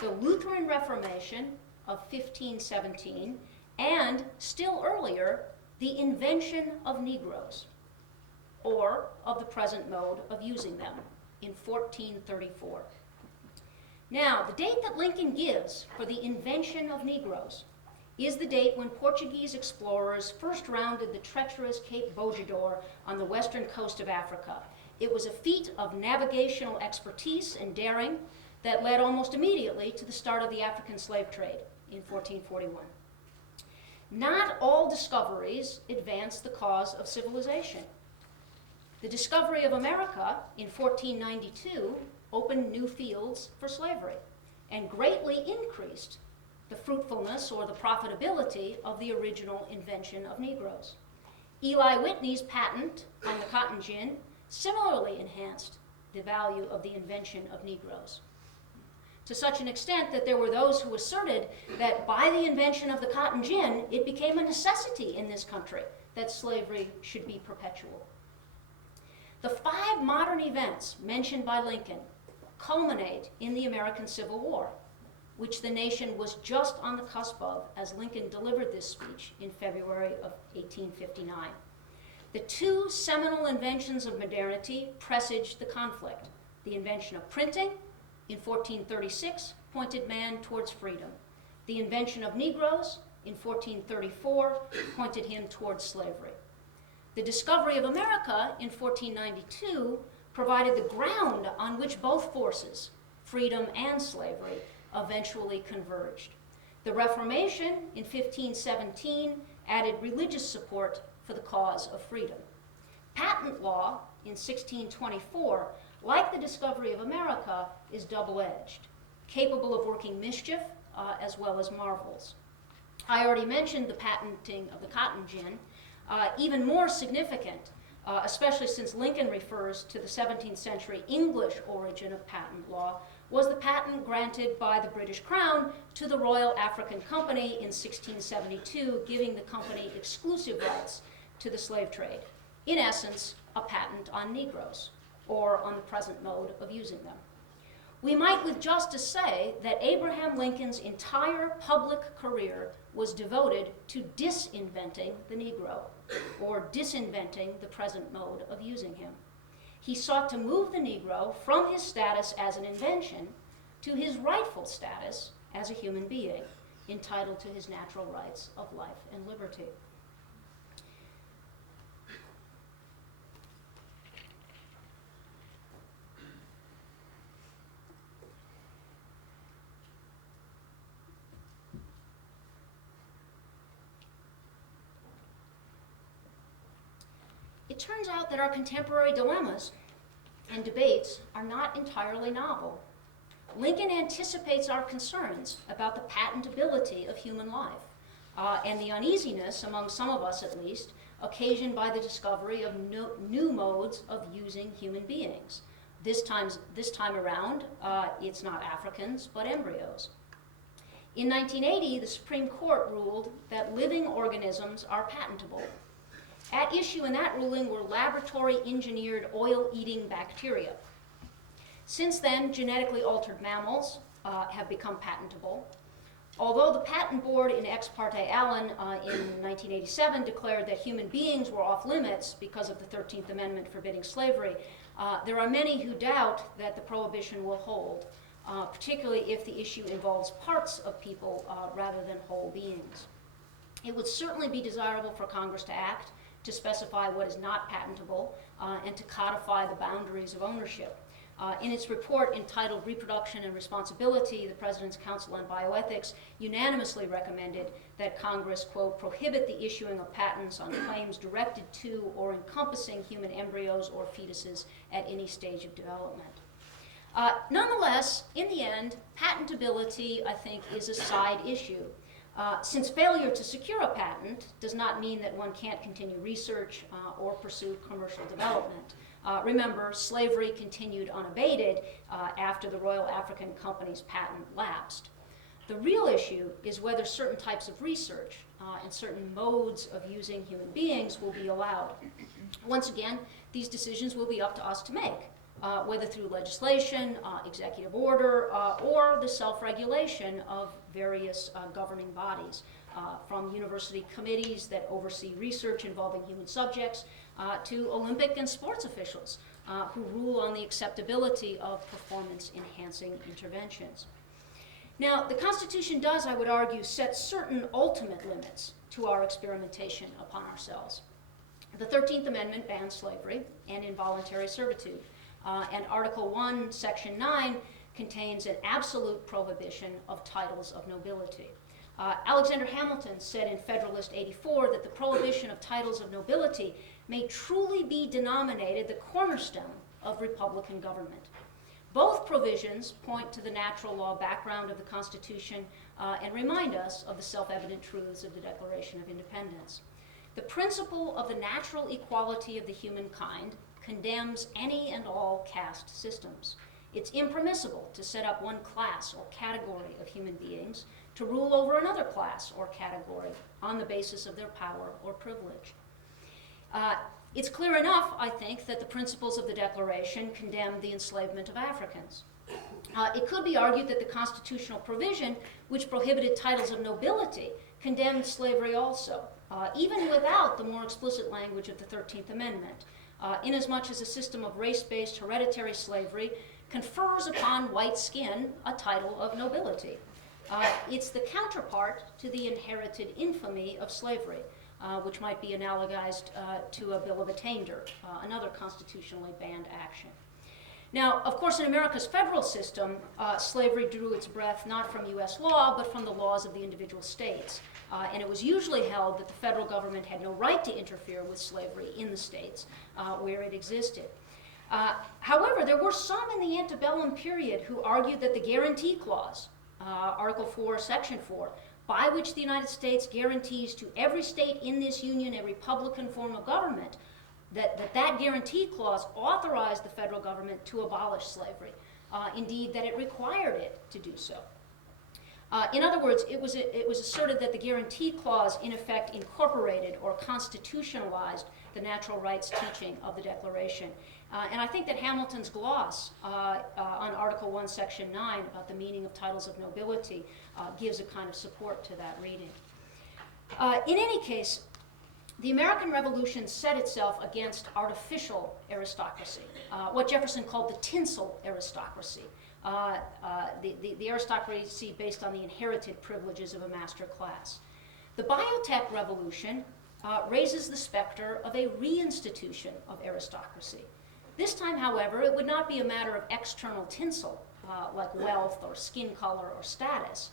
the Lutheran Reformation of 1517 and, still earlier, the invention of Negroes, or of the present mode of using them, in 1434. Now, the date that Lincoln gives for the invention of Negroes is the date when Portuguese explorers first rounded the treacherous Cape Bojador on the western coast of Africa. It was a feat of navigational expertise and daring that led almost immediately to the start of the African slave trade in 1441. Not all discoveries advanced the cause of civilization. The discovery of America in 1492 opened new fields for slavery and greatly increased the fruitfulness or the profitability of the original invention of Negroes. Eli Whitney's patent on the cotton gin similarly enhanced the value of the invention of Negroes, to such an extent that there were those who asserted that by the invention of the cotton gin, it became a necessity in this country that slavery should be perpetual. The 5 modern events mentioned by Lincoln culminate in the American Civil War, which the nation was just on the cusp of as Lincoln delivered this speech in February of 1859. The 2 seminal inventions of modernity presaged the conflict. The invention of printing in 1436 pointed man towards freedom. The invention of Negroes in 1434 pointed him towards slavery. The discovery of America in 1492 provided the ground on which both forces, freedom and slavery, eventually converged. The Reformation in 1517 added religious support for the cause of freedom. Patent law in 1624, like the discovery of America, is double-edged, capable of working mischief as well as marvels. I already mentioned the patenting of the cotton gin. Even more significant, especially since Lincoln refers to the 17th century English origin of patent law, was the patent granted by the British Crown to the Royal African Company in 1672, giving the company exclusive rights to the slave trade. In essence, a patent on Negroes, or on the present mode of using them. We might with justice say that Abraham Lincoln's entire public career was devoted to disinventing the Negro, or disinventing the present mode of using him. He sought to move the Negro from his status as an invention to his rightful status as a human being, entitled to his natural rights of life and liberty. It turns out that our contemporary dilemmas and debates are not entirely novel. Lincoln anticipates our concerns about the patentability of human life and the uneasiness, among some of us at least, occasioned by the discovery of new modes of using human beings. This time around, it's not Africans, but embryos. In 1980, the Supreme Court ruled that living organisms are patentable. At issue in that ruling were laboratory-engineered oil-eating bacteria. Since then, genetically altered mammals have become patentable. Although the Patent Board in Ex parte Allen in 1987 declared that human beings were off limits because of the 13th Amendment forbidding slavery, there are many who doubt that the prohibition will hold, particularly if the issue involves parts of people rather than whole beings. It would certainly be desirable for Congress to act to specify what is not patentable and to codify the boundaries of ownership. In its report entitled Reproduction and Responsibility, the President's Council on Bioethics unanimously recommended that Congress, quote, prohibit the issuing of patents on claims directed to or encompassing human embryos or fetuses at any stage of development. Nonetheless, in the end, patentability, I think, is a side issue. Since failure to secure a patent does not mean that one can't continue research or pursue commercial development. Remember, slavery continued unabated after the Royal African Company's patent lapsed. The real issue is whether certain types of research and certain modes of using human beings will be allowed. Once again, these decisions will be up to us to make, whether through legislation, executive order, or the self-regulation of various governing bodies, from university committees that oversee research involving human subjects to Olympic and sports officials who rule on the acceptability of performance-enhancing interventions. Now, the Constitution does, I would argue, set certain ultimate limits to our experimentation upon ourselves. The 13th Amendment bans slavery and involuntary servitude, and Article 1, Section 9 contains an absolute prohibition of titles of nobility. Alexander Hamilton said in Federalist 84 that the prohibition of titles of nobility may truly be denominated the cornerstone of Republican government. Both provisions point to the natural law background of the Constitution and remind us of the self-evident truths of the Declaration of Independence. The principle of the natural equality of the humankind condemns any and all caste systems. It's impermissible to set up one class or category of human beings to rule over another class or category on the basis of their power or privilege. It's clear enough, I think, that the principles of the Declaration condemn the enslavement of Africans. It could be argued that the constitutional provision, which prohibited titles of nobility, condemned slavery also, even without the more explicit language of the 13th Amendment, inasmuch as a system of race-based hereditary slavery confers upon white skin a title of nobility. It's the counterpart to the inherited infamy of slavery, which might be analogized to a Bill of Attainder, another constitutionally banned action. Now, of course, in America's federal system, slavery drew its breath not from U.S. law, but from the laws of the individual states. And it was usually held that the federal government had no right to interfere with slavery in the states where it existed. However, there were some in the antebellum period who argued that the Guarantee Clause, Article 4, Section 4, by which the United States guarantees to every state in this union a republican form of government, that guarantee clause authorized the federal government to abolish slavery. Indeed, that it required it to do so. In other words, it was asserted that the guarantee clause in effect incorporated or constitutionalized the natural rights teaching of the Declaration. And I think that Hamilton's gloss on Article 1, Section 9 about the meaning of titles of nobility gives a kind of support to that reading. In any case, the American Revolution set itself against artificial aristocracy, what Jefferson called the tinsel aristocracy, the aristocracy based on the inherited privileges of a master class. The biotech revolution raises the specter of a reinstitution of aristocracy. This time, however, it would not be a matter of external tinsel, like wealth or skin color or status,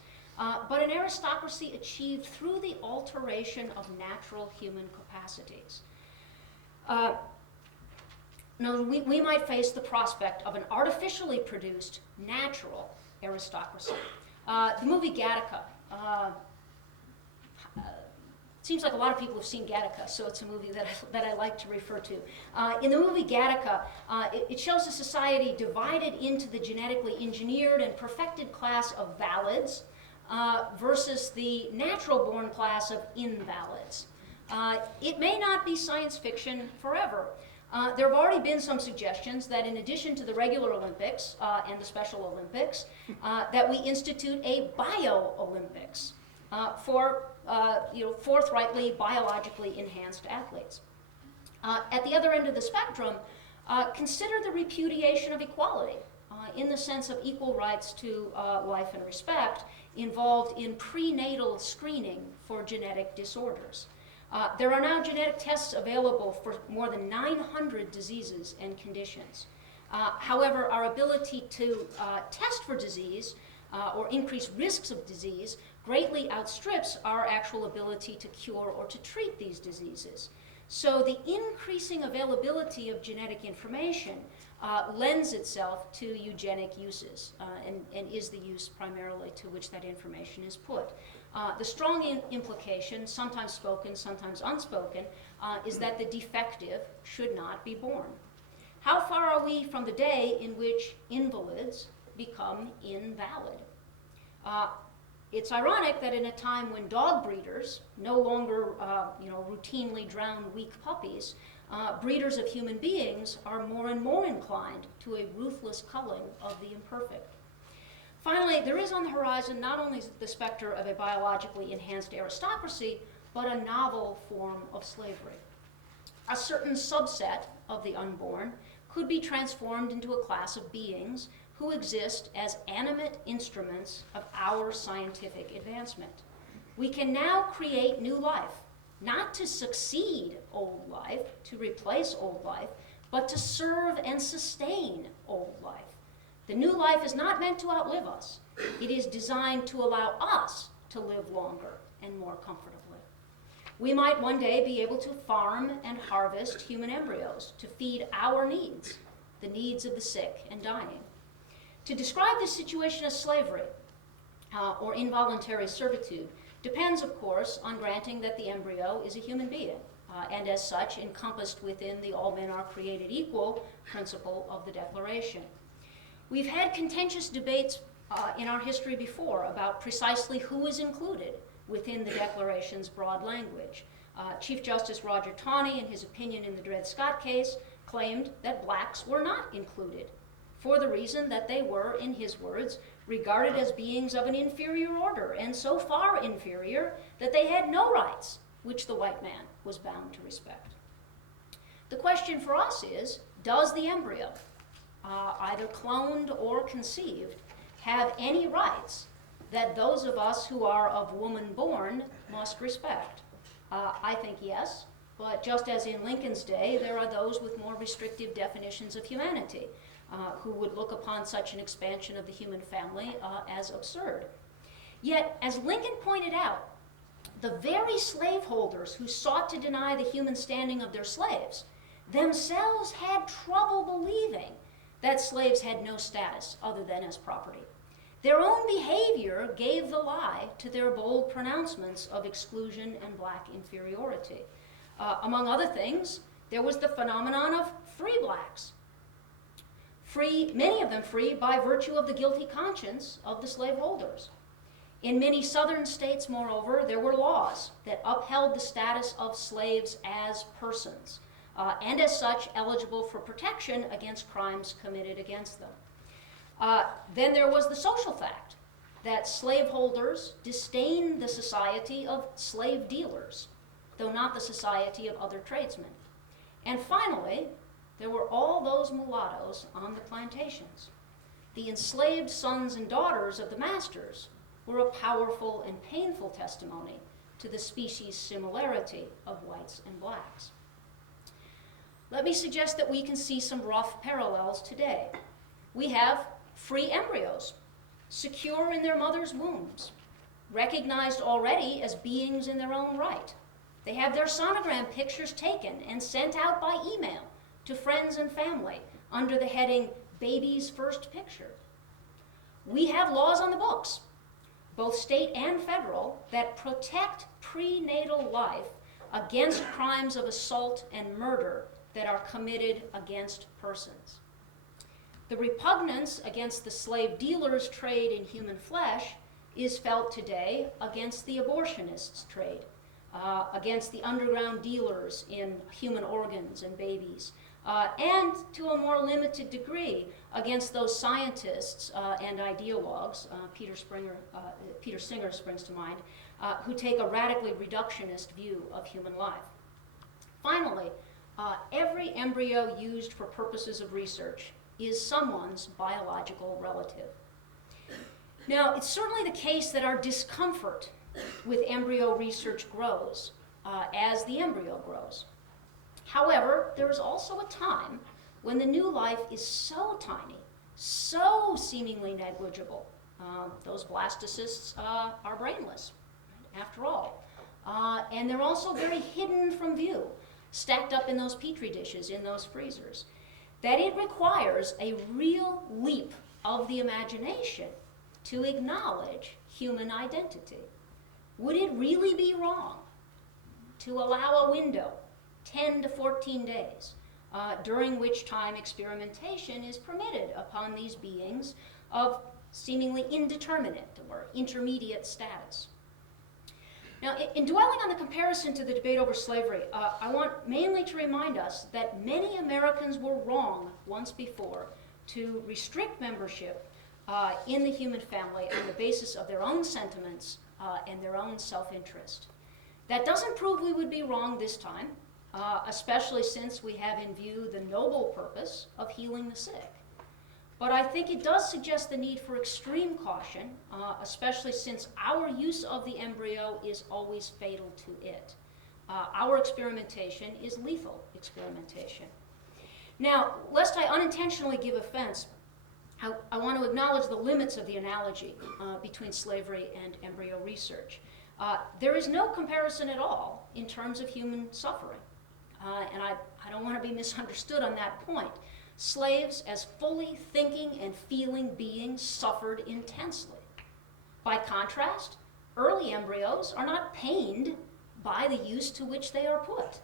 but an aristocracy achieved through the alteration of natural human capacities. Now, we might face the prospect of an artificially produced natural aristocracy. The movie Gattaca. Seems like a lot of people have seen Gattaca, so it's a movie that I like to refer to. In the movie Gattaca, it shows a society divided into the genetically engineered and perfected class of valids versus the natural-born class of invalids. It may not be science fiction forever. There have already been some suggestions that in addition to the regular Olympics and the Special Olympics, that we institute a Bio-Olympics for forthrightly biologically enhanced athletes. At the other end of the spectrum, consider the repudiation of equality in the sense of equal rights to life and respect involved in prenatal screening for genetic disorders. There are now genetic tests available for more than 900 diseases and conditions. However, our ability to test for disease or increase risks of disease greatly outstrips our actual ability to cure or to treat these diseases. So the increasing availability of genetic information lends itself to eugenic uses and is the use primarily to which that information is put. The strong implication, sometimes spoken, sometimes unspoken, is that the defective should not be born. How far are we from the day in which invalids become invalid? It's ironic that in a time when dog breeders no longer routinely drown weak puppies, breeders of human beings are more and more inclined to a ruthless culling of the imperfect. Finally, there is on the horizon not only the specter of a biologically enhanced aristocracy, but a novel form of slavery. A certain subset of the unborn could be transformed into a class of beings who exist as animate instruments of our scientific advancement. We can now create new life, not to succeed old life, to replace old life, but to serve and sustain old life. The new life is not meant to outlive us. It is designed to allow us to live longer and more comfortably. We might one day be able to farm and harvest human embryos to feed our needs, the needs of the sick and dying. To describe this situation as slavery or involuntary servitude depends, of course, on granting that the embryo is a human being, and as such encompassed within the all men are created equal principle of the Declaration. We've had contentious debates in our history before about precisely who is included within the Declaration's broad language. Chief Justice Roger Taney, in his opinion in the Dred Scott case, claimed that blacks were not included for the reason that they were, in his words, regarded as beings of an inferior order, and so far inferior that they had no rights which the white man was bound to respect. The question for us is, does the embryo, either cloned or conceived, have any rights that those of us who are of woman born must respect? I think yes, but just as in Lincoln's day, there are those with more restrictive definitions of humanity who would look upon such an expansion of the human family as absurd. Yet, as Lincoln pointed out, the very slaveholders who sought to deny the human standing of their slaves themselves had trouble believing that slaves had no status other than as property. Their own behavior gave the lie to their bold pronouncements of exclusion and black inferiority. Among other things, there was the phenomenon of free blacks. Many of them free by virtue of the guilty conscience of the slaveholders. In many southern states, moreover, there were laws that upheld the status of slaves as persons, and as such eligible for protection against crimes committed against them. Then there was the social fact that slaveholders disdained the society of slave dealers, though not the society of other tradesmen. And finally, there were all those mulattoes on the plantations. The enslaved sons and daughters of the masters were a powerful and painful testimony to the species' similarity of whites and blacks. Let me suggest that we can see some rough parallels today. We have free embryos, secure in their mother's wombs, recognized already as beings in their own right. They have their sonogram pictures taken and sent out by email to friends and family under the heading Baby's First Picture. We have laws on the books, both state and federal, that protect prenatal life against crimes of assault and murder that are committed against persons. The repugnance against the slave dealers' trade in human flesh is felt today against the abortionists' trade, against the underground dealers in human organs and babies, and to a more limited degree against those scientists and ideologues, Peter Singer springs to mind, who take a radically reductionist view of human life. Finally, every embryo used for purposes of research is someone's biological relative. Now, it's certainly the case that our discomfort with embryo research grows as the embryo grows. However, there is also a time when the new life is so tiny, so seemingly negligible. Those blastocysts are brainless, after all. And they're also very hidden from view, stacked up in those petri dishes, in those freezers, that it requires a real leap of the imagination to acknowledge human identity. Would it really be wrong to allow a window, 10 to 14 days, during which time experimentation is permitted upon these beings of seemingly indeterminate or intermediate status? Now, in dwelling on the comparison to the debate over slavery, I want mainly to remind us that many Americans were wrong once before to restrict membership in the human family on the basis of their own sentiments and their own self-interest. That doesn't prove we would be wrong this time, especially since we have in view the noble purpose of healing the sick. But I think it does suggest the need for extreme caution, especially since our use of the embryo is always fatal to it. Our experimentation is lethal experimentation. Now, lest I unintentionally give offense, I want to acknowledge the limits of the analogy between slavery and embryo research. There is no comparison at all in terms of human suffering. And I don't want to be misunderstood on that point. Slaves, as fully thinking and feeling beings, suffered intensely. By contrast, early embryos are not pained by the use to which they are put.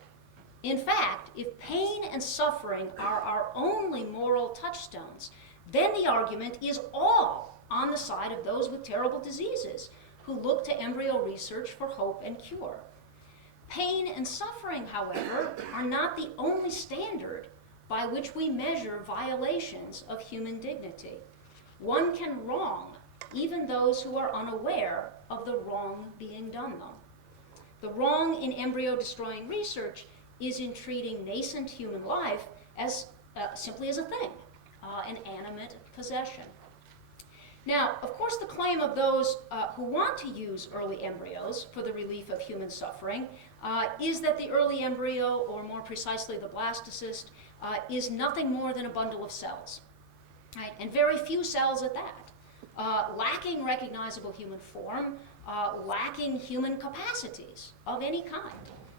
In fact, if pain and suffering are our only moral touchstones, then the argument is all on the side of those with terrible diseases who look to embryo research for hope and cure. Pain and suffering, however, are not the only standard by which we measure violations of human dignity. One can wrong even those who are unaware of the wrong being done them. The wrong in embryo-destroying research is in treating nascent human life as simply as a thing, an animate possession. Now, of course, the claim of those who want to use early embryos for the relief of human suffering is that the early embryo, or more precisely the blastocyst, is nothing more than a bundle of cells, right? And very few cells at that, lacking recognizable human form, lacking human capacities of any kind.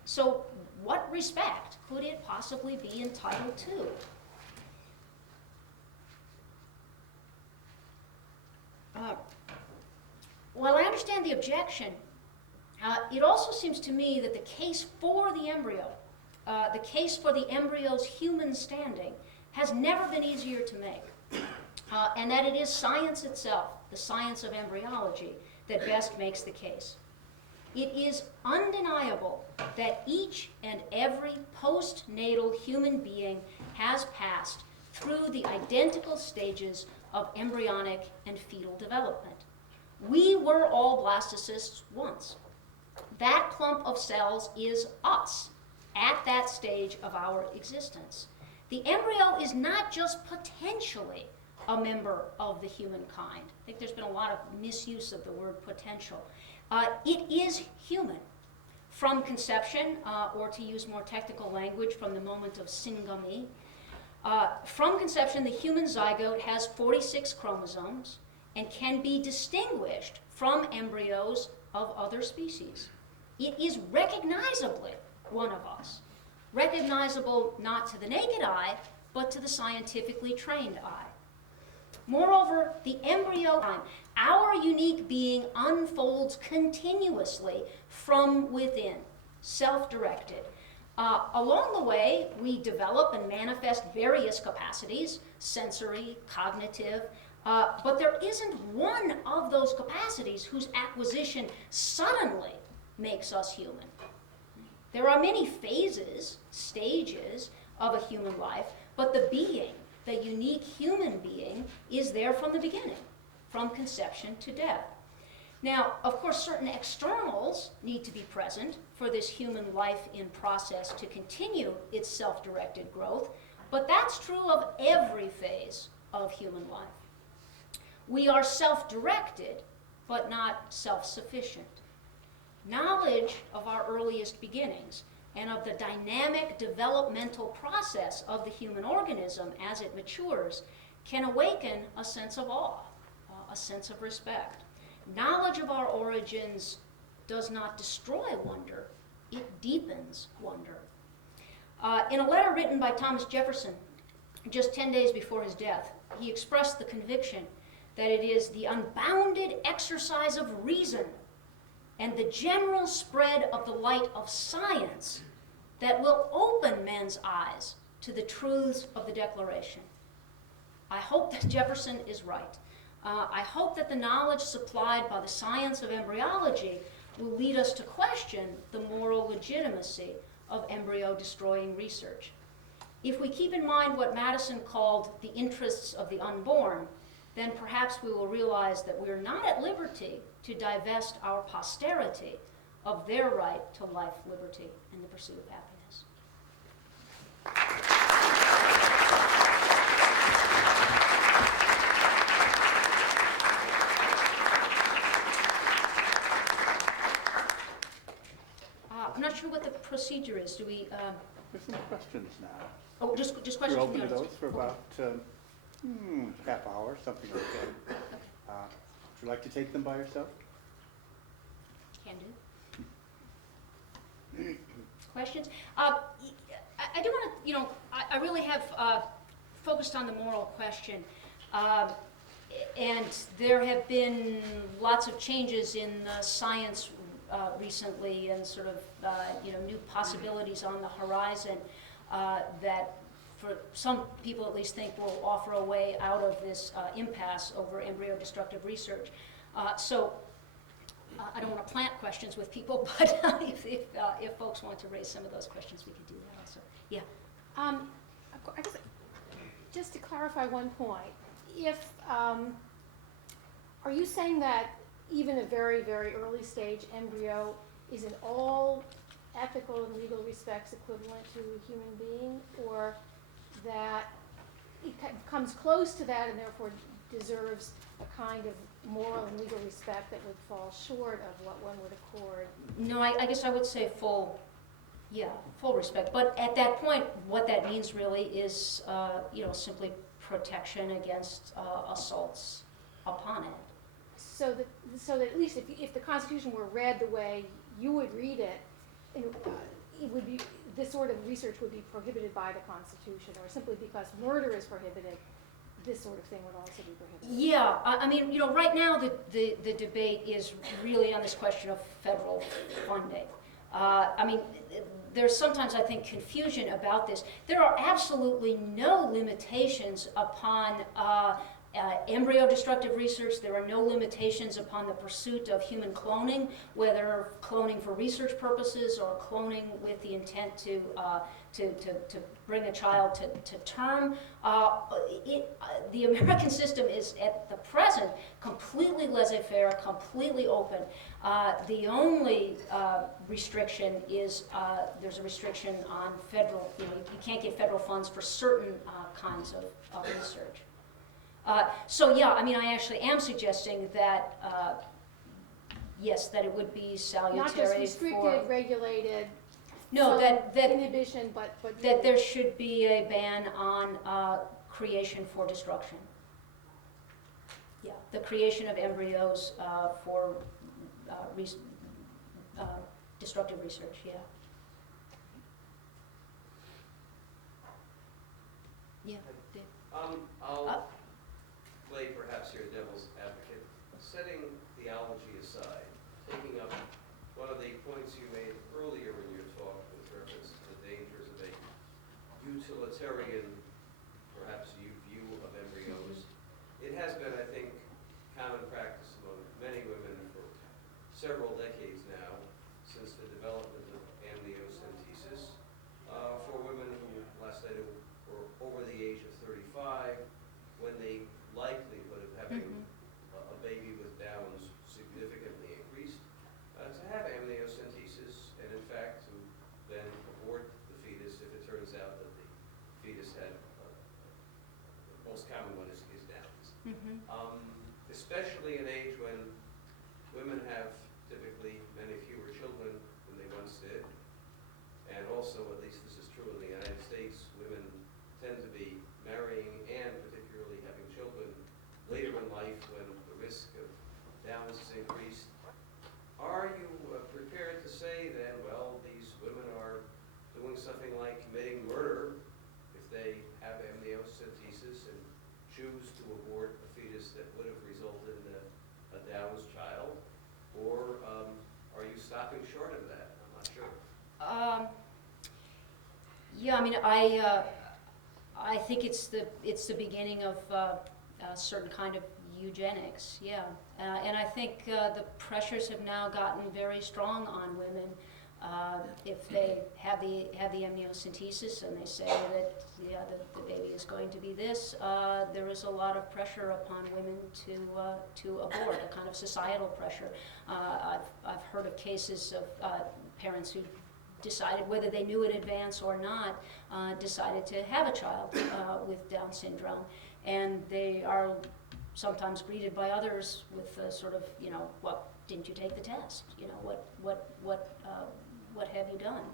So what respect could it possibly be entitled to? While I understand the objection, it also seems to me that the case for the embryo, the case for the embryo's human standing, has never been easier to make, and that it is science itself, the science of embryology, that best makes the case. It is undeniable that each and every postnatal human being has passed through the identical stages of embryonic and fetal development. We were all blastocysts once. That clump of cells is us at that stage of our existence. The embryo is not just potentially a member of the humankind. I think there's been a lot of misuse of the word potential. It is human. From conception, or to use more technical language, from the moment of syngamy. From conception, the human zygote has 46 chromosomes and can be distinguished from embryos of other species. It is recognizably one of us. Recognizable not to the naked eye, but to the scientifically trained eye. Moreover, the embryo, our unique being, unfolds continuously from within, self-directed. Along the way, we develop and manifest various capacities, sensory, cognitive, but there isn't one of those capacities whose acquisition suddenly makes us human. There are many phases, stages of a human life, but the being, the unique human being, is there from the beginning, from conception to death. Now, of course, certain externals need to be present for this human life in process to continue its self-directed growth, but that's true of every phase of human life. We are self-directed, but not self-sufficient. Knowledge of our earliest beginnings and of the dynamic developmental process of the human organism as it matures can awaken a sense of awe, a sense of respect. Knowledge of our origins does not destroy wonder, it deepens wonder. In a letter written by Thomas Jefferson just 10 days before his death, he expressed the conviction that it is the unbounded exercise of reason and the general spread of the light of science that will open men's eyes to the truths of the Declaration. I hope that Jefferson is right. I hope that the knowledge supplied by the science of embryology will lead us to question the moral legitimacy of embryo-destroying research. If we keep in mind what Madison called the interests of the unborn, then perhaps we will realize that we are not at liberty to divest our posterity of their right to life, liberty, and the pursuit of happiness. I'm not sure what the procedure is. Do we? There's some questions now. Oh, just questions We're from open the to audience. those for about half hour, something like that. Would you like to take them by yourself? Can do. Questions? I do want to, I really have focused on the moral question. And there have been lots of changes in the science recently, and sort of new possibilities on the horizon that, for some people at least, think will offer a way out of this impasse over embryo-destructive research. I don't want to plant questions with people, but if folks want to raise some of those questions, we could do that also. Yeah. I guess, just to clarify one point, if are you saying that even a very, very early stage embryo is in all ethical and legal respects equivalent to a human being, or that it comes close to that and therefore deserves a kind of moral and legal respect that would fall short of what one would accord? No, I guess I would say full respect. But at that point, what that means really is, simply protection against assaults upon it. So that at least if the Constitution were read the way you would read it, it would be, this sort of research would be prohibited by the Constitution, or simply because murder is prohibited, this sort of thing would also be prohibited. Yeah, I mean, right now the debate is really on this question of federal funding. There's sometimes, I think, confusion about this. There are absolutely no limitations upon embryo-destructive research. There are no limitations upon the pursuit of human cloning, whether cloning for research purposes or cloning with the intent to bring a child to term. The American system is, at the present, completely laissez-faire, completely open. The only restriction is there's a restriction on federal, you can't get federal funds for certain kinds of research. I actually am suggesting that, yes, that it would be salutary. Not just restricted, regulated, no, that inhibition, but that there should be a ban on creation for destruction. Yeah, the creation of embryos for destructive research, yeah. Yeah, Dave. I'll play perhaps here devil's advocate. Setting theology aside, taking up one of the points you made earlier in your talk with reference to the dangers of a utilitarian, perhaps, view of embryos. It has been, I think, common practice among many women for several decades now, since the development of amniocentesis, for women who, last I knew, were over the age of 35, when the likelihood of having a baby with Downs significantly increased, to have amniocentesis, and in fact to then abort the fetus if it turns out that the fetus had, the most common one is Downs. Especially in an age when women have typically many fewer children than they once did, and also, at least this is true in the United States, women tend to be marrying and particularly having children later in life when the risk of Downs is increased. Are you prepared to say then, well, these women are doing something like committing murder if they have amniocentesis and choose to abort a fetus that would have resulted in a Downs child? Or are you stopping short of that? I'm not sure. I think it's the beginning of a certain kind of eugenics, yeah. And I think the pressures have now gotten very strong on women. If they have the amniocentesis and they say that the baby is going to be this, there is a lot of pressure upon women to abort, a kind of societal pressure. I've heard of cases of parents who decided, whether they knew in advance or not, decided to have a child with Down syndrome, and they are sometimes greeted by others with sort of, well, didn't you take the test? What have you done?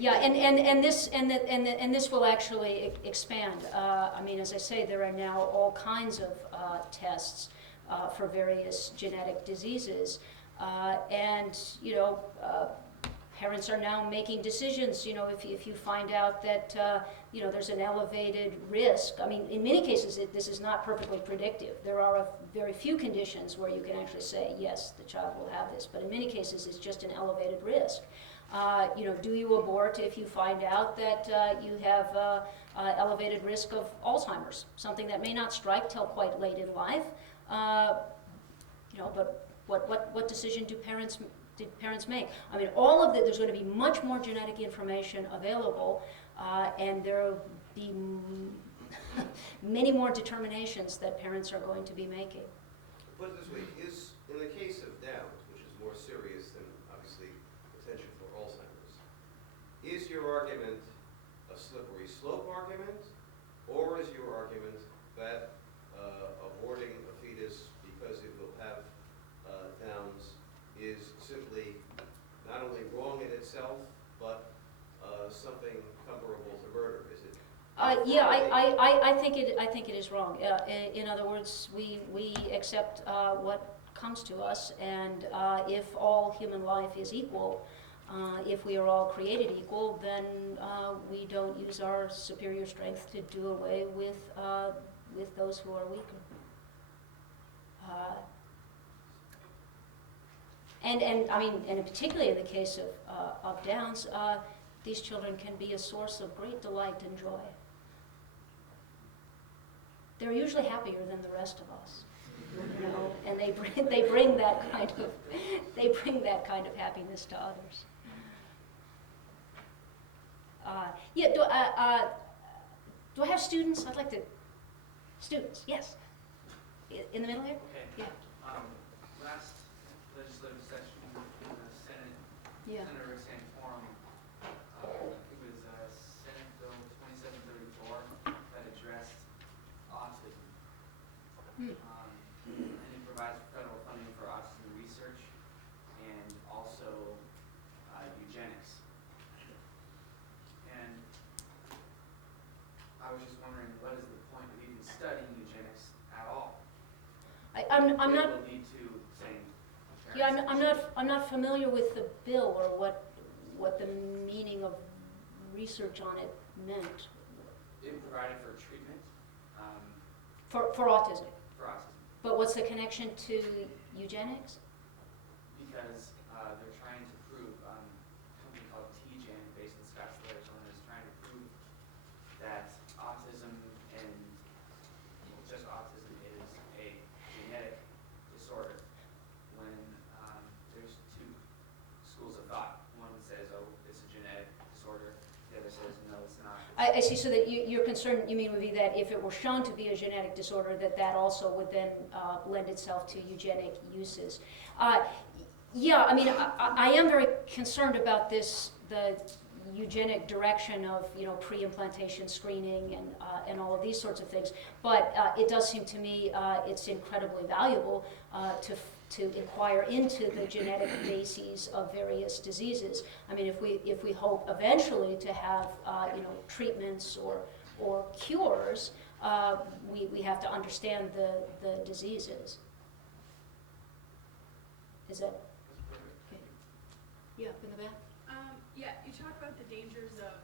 And this will actually expand. As I say, there are now all kinds of tests for various genetic diseases, Parents are now making decisions, if you find out that, there's an elevated risk. I mean, in many cases, this is not perfectly predictive. There are very few conditions where you can actually say, yes, the child will have this, but in many cases, it's just an elevated risk. Do you abort if you find out that you have elevated risk of Alzheimer's, something that may not strike till quite late in life, but what decision did parents make? I mean, all of there's going to be much more genetic information available, and there will be many more determinations that parents are going to be making. Put it this way, in the case of Downs, which is more serious than obviously potential for Alzheimer's, is your argument a slippery slope argument, or is your argument that aborting a fetus because it will have Downs is simply not only wrong in itself, but something comparable to murder? Is it? Yeah, I think it is wrong. In other words, we accept what comes to us, and if all human life is equal, if we are all created equal, then we don't use our superior strength to do away with those who are weaker. And I mean, and particularly in the case of Downs, these children can be a source of great delight and joy. They're usually happier than the rest of us, and they bring that kind of happiness to others. Do I have students? I'd like to. Students, yes. In the middle here? Okay. Yeah. Last legislative session in the Senate, Yeah. Senator Rick Santorum, it was Senate Bill 2734 that addressed autism. Hmm. And it provides federal funding for autism research and also eugenics. And I was just wondering, what is the point of even studying eugenics at all? I'm It not. will lead to saying Yeah, parents I'm not familiar with the bill or what the meaning of research on it meant It provided for treatment for autism. for autism But what's the connection to eugenics? because they're trying to prove, a company called TGen based in Scottsdale, Arizona is trying to prove that autism and just autism is a genetic disorder when there's two schools of thought. One says, oh, it's a genetic disorder. The other says, no, it's not. I see. So that your concern, you mean, would be that if it were shown to be a genetic disorder, that also would then lend itself to eugenic uses. Yeah, I mean, I am very concerned about the eugenic direction of pre-implantation screening and all of these sorts of things. But it does seem to me it's incredibly valuable to inquire into the genetic bases of various diseases. I mean, if we hope eventually to have treatments or cures, we have to understand the diseases. Is that okay? Yeah, up in the back. Yeah, you talk about the dangers of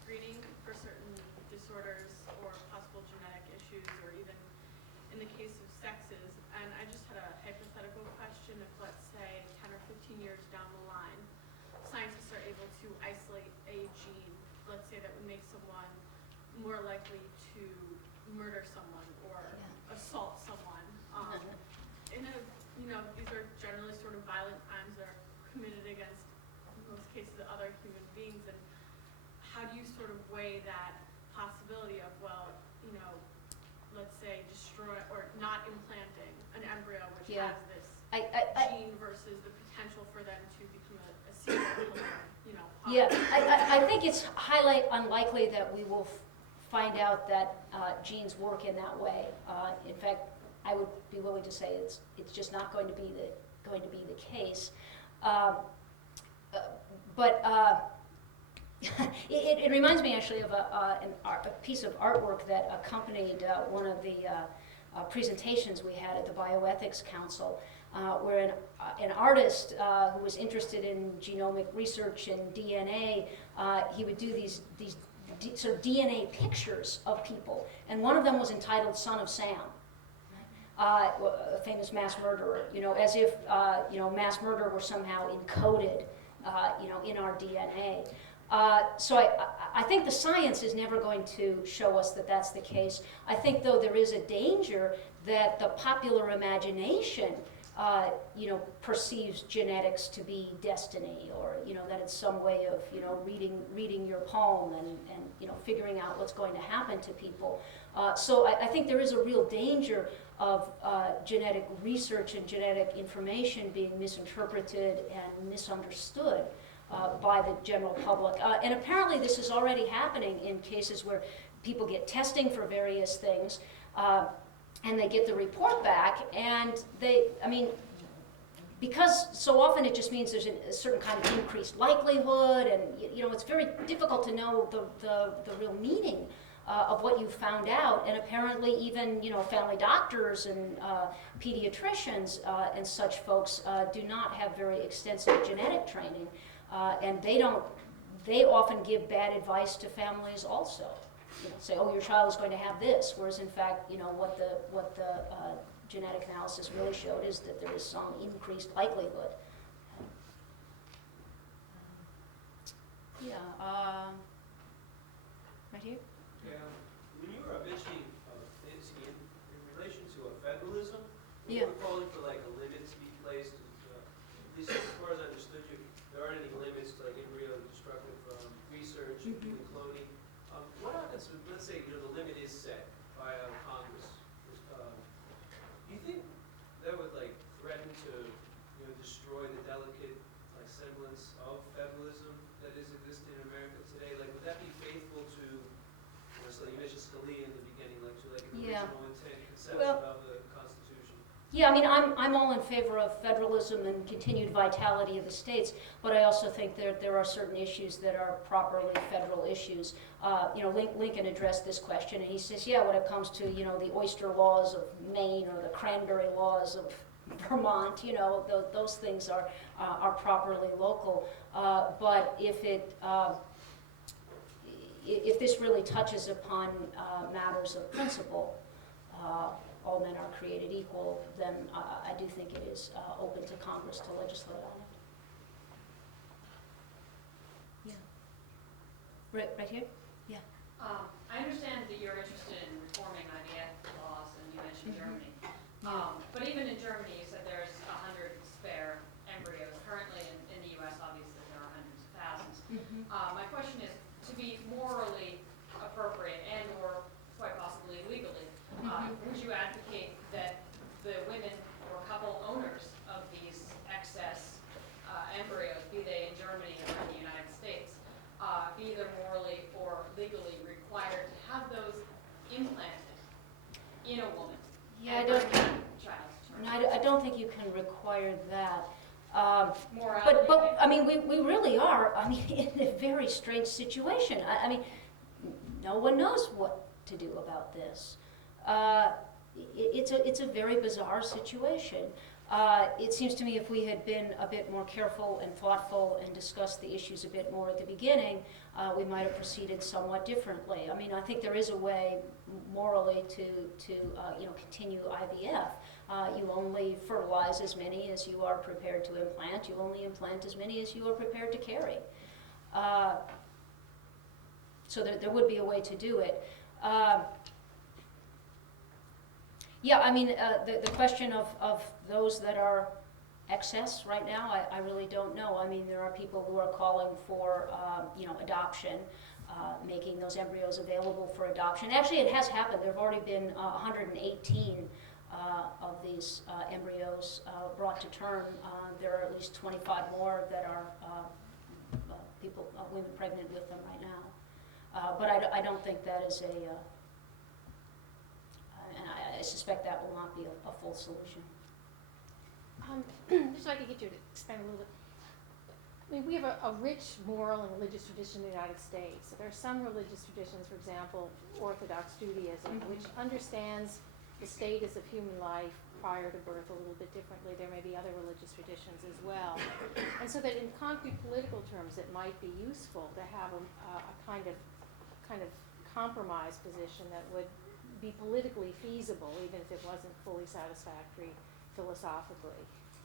screening for certain disorders or possible genetic issues, or even in the case of sexes. And I just had a hypothetical question. If, let's say, 10 or 15 years down the line, scientists are able to isolate a gene, let's say, that would make someone more likely to murder someone or assault someone. These are generally sort of violent crimes that are committed against, in most cases, other human beings. And how do you sort of weigh that possibility of, let's say, destroy or not implanting an embryo which has this gene versus the potential for them to become a serial killer, Yeah, I think it's highly unlikely that we will find out that genes work in that way. In fact, I would be willing to say it's just not going to be the case. But it reminds me actually of a piece of artwork that accompanied one of the presentations we had at the Bioethics Council, where an artist who was interested in genomic research and DNA, he would do these sort of DNA pictures of people, and one of them was entitled "Son of Sam," a famous mass murderer. As if mass murder were somehow encoded, in our DNA. So I think the science is never going to show us that that's the case. I think, though, there is a danger that the popular imagination, perceives genetics to be destiny, or that it's some way of reading your poem and figuring out what's going to happen to people. So I think there is a real danger of genetic research and genetic information being misinterpreted and misunderstood by the general public. And apparently this is already happening in cases where people get testing for various things, and they get the report back, and because so often it just means there's a certain kind of increased likelihood, and it's very difficult to know the real meaning of what you found out. And apparently even family doctors and pediatricians and such folks do not have very extensive genetic training, and they often give bad advice to families also. Say, oh, your child is going to have this, whereas in fact, what the genetic analysis really showed is that there is some increased likelihood. Right here? Yeah, when you were mentioning in relation to a federalism, Yeah. you were calling for like a limit to be placed, at least as far as I understood you, there aren't any limits to like embryo destructive research, including cloning. What happens if, let's say, the limit is set by Congress? Do you think that would like threaten to destroy the delicate like semblance of federalism that is existing in America today? Like, would that be faithful to, so you mentioned Scalia in the beginning, like to like an original intent conception of the Constitution? Yeah, I'm all in favor of federalism and continued vitality of the states, but I also think there are certain issues that are properly federal issues. Lincoln addressed this question, and he says, yeah, when it comes to the oyster laws of Maine or the cranberry laws of Vermont, those things are properly local. But if this really touches upon matters of principle, all men are created equal, then I do think it is open to Congress to legislate on it. Yeah. Right here? Yeah. I understand that you're interested in reforming IVF laws, and you mentioned Germany. But even in Germany, you said there's 100 spare embryos. Currently in the U.S., obviously, there are hundreds of thousands. My question is, to be morally appropriate and or quite possibly legally, would you advocate that the women or couple owners of these excess embryos, be they in Germany or in the United States, be either morally or legally required to have those implanted in a woman? Yeah, I don't think you can require that. But we really are, in a very strange situation. No one knows what to do about this. It's a very bizarre situation. It seems to me if we had been a bit more careful and thoughtful and discussed the issues a bit more at the beginning, we might have proceeded somewhat differently. I think there is a way morally to continue IVF. You only fertilize as many as you are prepared to implant. You only implant as many as you are prepared to carry. So there would be a way to do it. The question of those that are excess right now, I really don't know. There are people who are calling for, adoption, making those embryos available for adoption. Actually, it has happened. There have already been 118 of these embryos brought to term. There are at least 25 more that are women pregnant with them right now. But I don't think that is and I suspect that will not be a full solution. Just so I could get you to expand a little bit. We have a rich moral and religious tradition in the United States. There are some religious traditions, for example, Orthodox Judaism, which understands the status of human life prior to birth a little bit differently. There may be other religious traditions as well. And so that in concrete political terms, it might be useful to have a kind of compromise position that would be politically feasible, even if it wasn't fully satisfactory philosophically.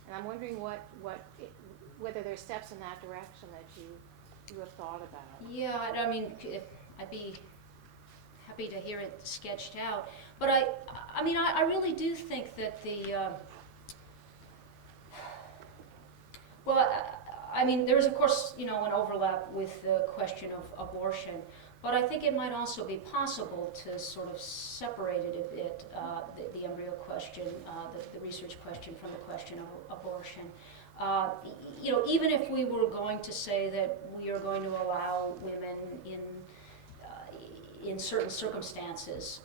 And I'm wondering whether there's steps in that direction that you have thought about. Yeah, I mean, I'd be happy to hear it sketched out. But I mean, I really do think that I mean, there's of course, an overlap with the question of abortion, but I think it might also be possible to sort of separate it a bit, the embryo question, the research question from the question of abortion. Even if we were going to say that we are going to allow women in certain circumstances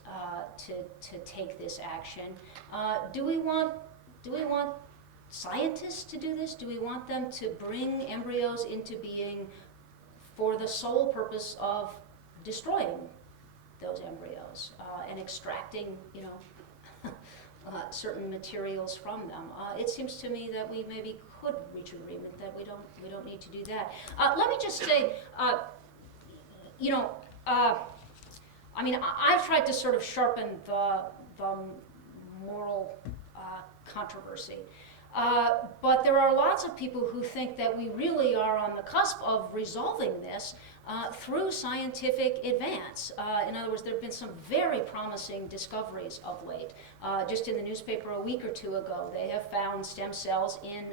to take this action, do we want scientists to do this? Do we want them to bring embryos into being for the sole purpose of destroying those embryos and extracting, certain materials from them? It seems to me that we maybe could reach an agreement that we don't need to do that. Let me just say, I mean, I've tried to sort of sharpen the moral controversy. But there are lots of people who think that we really are on the cusp of resolving this through scientific advance. In other words, there have been some very promising discoveries of late. Just in the newspaper a week or two ago, they have found stem cells in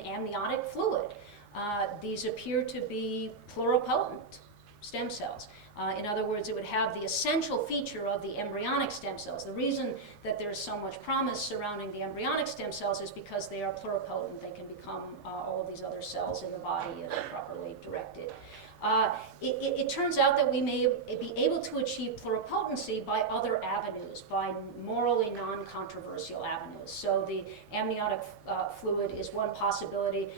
amniotic fluid. These appear to be pluripotent stem cells. In other words, it would have the essential feature of the embryonic stem cells. The reason that there's so much promise surrounding the embryonic stem cells is because they are pluripotent. They can become all of these other cells in the body if properly directed. It turns out that we may be able to achieve pluripotency by other avenues, by morally non-controversial avenues. So the amniotic fluid is one possibility.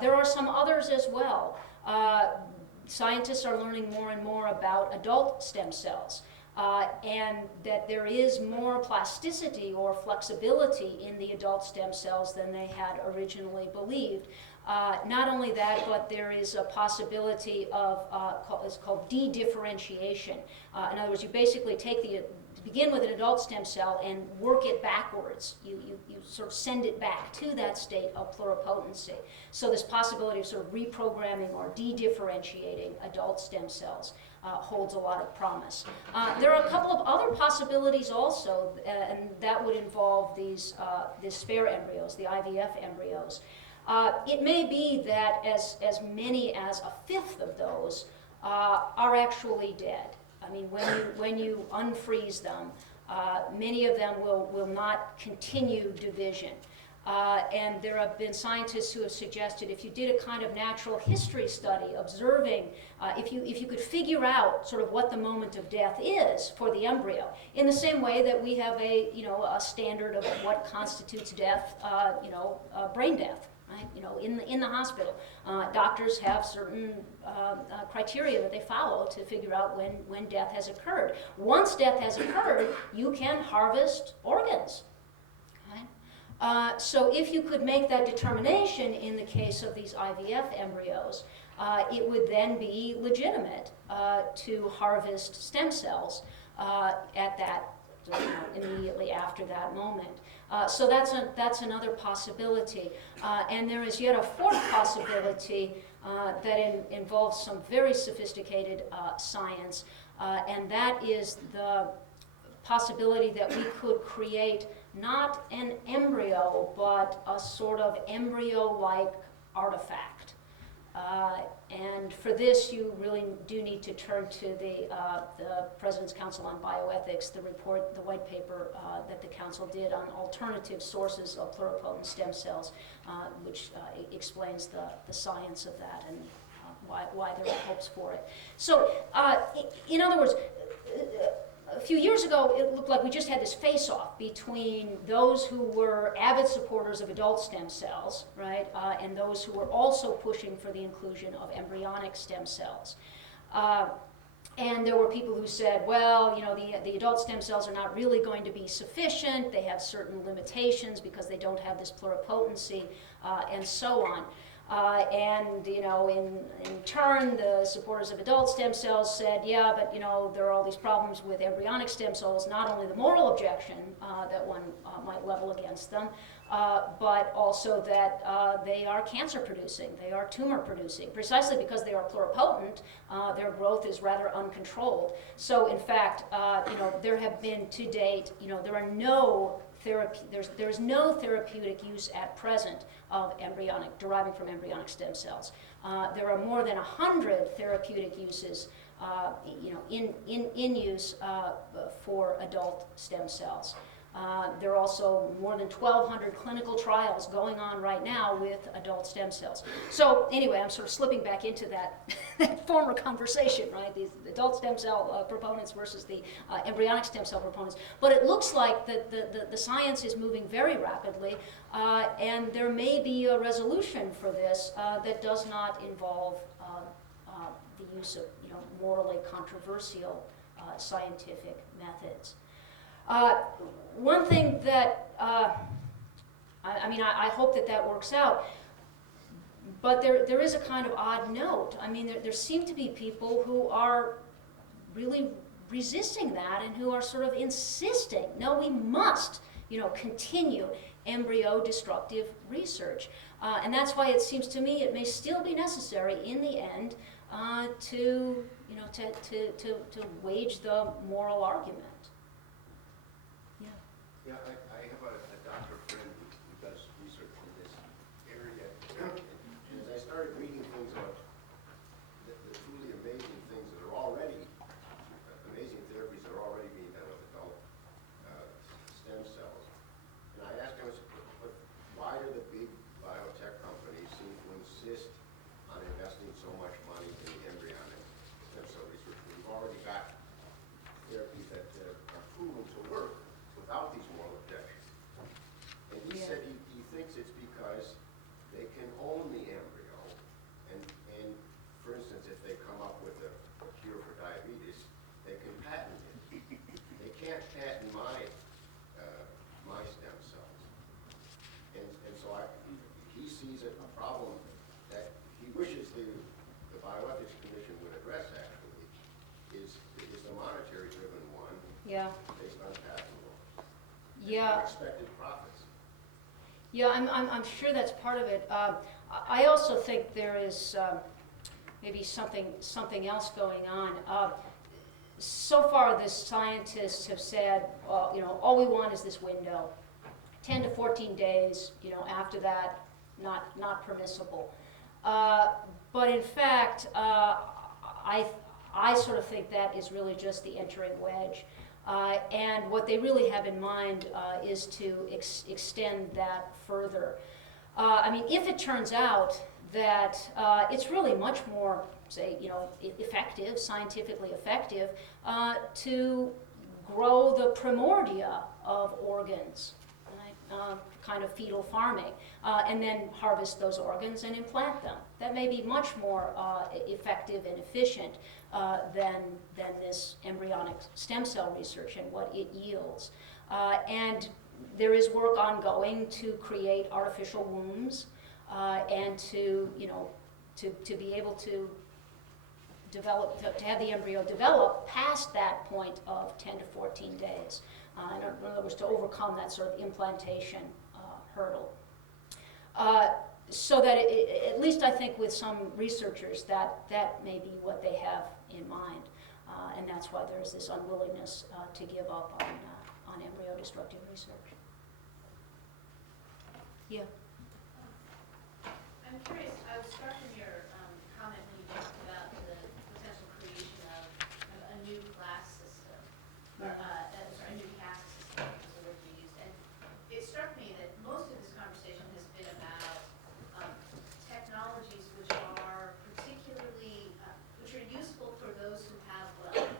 There are some others as well. Scientists are learning more and more about adult stem cells, and that there is more plasticity or flexibility in the adult stem cells than they had originally believed. Not only that, but there is a possibility of it's called de-differentiation. In other words, you basically begin with an adult stem cell and work it backwards. You sort of send it back to that state of pluripotency. So this possibility of sort of reprogramming or de-differentiating adult stem cells holds a lot of promise. There are a couple of other possibilities also, and that would involve these spare embryos, the IVF embryos. It may be that as many as a fifth of those are actually dead. I mean, when you unfreeze them, many of them will not continue division. And there have been scientists who have suggested if you did a kind of natural history study, observing, if you could figure out sort of what the moment of death is for the embryo, in the same way that we have a standard of what constitutes death, brain death. Right? In the hospital, doctors have certain criteria that they follow to figure out when death has occurred. Once death has occurred, you can harvest organs. Okay? So if you could make that determination in the case of these IVF embryos, it would then be legitimate to harvest stem cells at that, immediately after that moment. So that's another possibility. And there is yet a fourth possibility that involves some very sophisticated science, and that is the possibility that we could create not an embryo, but a sort of embryo-like artifact. And for this, you really do need to turn to the President's Council on Bioethics, the white paper that the Council did on alternative sources of pluripotent stem cells, which explains the science of that and why there are hopes for it. So, in other words, a few years ago, it looked like we just had this face-off between those who were avid supporters of adult stem cells, right, and those who were also pushing for the inclusion of embryonic stem cells. And there were people who said, well, you know, the adult stem cells are not really going to be sufficient. They have certain limitations because they don't have this pluripotency, and so on. And, you know, in turn, the supporters of adult stem cells said, yeah, but, you know, there are all these problems with embryonic stem cells, not only the moral objection that one might level against them, but also that they are cancer producing, they are tumor producing. Precisely because they are pluripotent, their growth is rather uncontrolled. So in fact, you know, there have been to date, you know, there is no therapeutic use at present of deriving from embryonic stem cells. There are more than 100 therapeutic uses, you know, in use for adult stem cells. There are also more than 1,200 clinical trials going on right now with adult stem cells. So anyway, I'm sort of slipping back into that former conversation, right? These adult stem cell proponents versus the embryonic stem cell proponents. But it looks like the science is moving very rapidly, and there may be a resolution for this that does not involve the use of, you know, morally controversial scientific methods. One thing that, I hope that works out, but there is a kind of odd note. I mean, there seem to be people who are really resisting that and who are sort of insisting, no, we must, you know, continue embryo destructive research. And that's why it seems to me it may still be necessary in the end to, you know, to wage the moral argument. Yeah, I have a doctor friend who does research in this area, and as I started reading things about the truly amazing things that are already, amazing therapies that are already being done with adult stem cells, and I asked him, why do the big biotech companies seem to insist on investing so much money in embryonic stem cell research? We've already got therapies that are proven to work without these moral objections. And he said he thinks it's because they can own the embryo, and for instance, if they come up with a cure for diabetes, they can patent it. They can't patent my stem cells. And so he sees a problem that he wishes the Bioethics Commission would address, actually, is the monetary driven one, based on patent laws. Yeah. Expected profits. Yeah, I'm sure that's part of it. I also think there is maybe something else going on. So far, the scientists have said, you know, all we want is this window, 10 to 14 days. You know, after that, not permissible. But in fact, I sort of think that is really just the entering wedge. And what they really have in mind is to extend that further. I mean, if it turns out that it's really much more, say, you know, effective, scientifically effective, to grow the primordia of organs, right? Kind of fetal farming, and then harvest those organs and implant them. That may be much more effective and efficient than this embryonic stem cell research and what it yields. And there is work ongoing to create artificial wombs and to, you know, to be able to develop, to have the embryo develop past that point of 10 to 14 days. In other words, to overcome that sort of implantation hurdle. So that at least I think with some researchers that may be what they have in mind. And that's why there's this unwillingness to give up on embryo destructive research. Yeah. I'm curious, I was struck in your comment when you talked about the potential creation of a new class system, a new caste system was the word you used. And it struck me that most of this conversation has been about technologies which are particularly, which are useful for those who have wealth.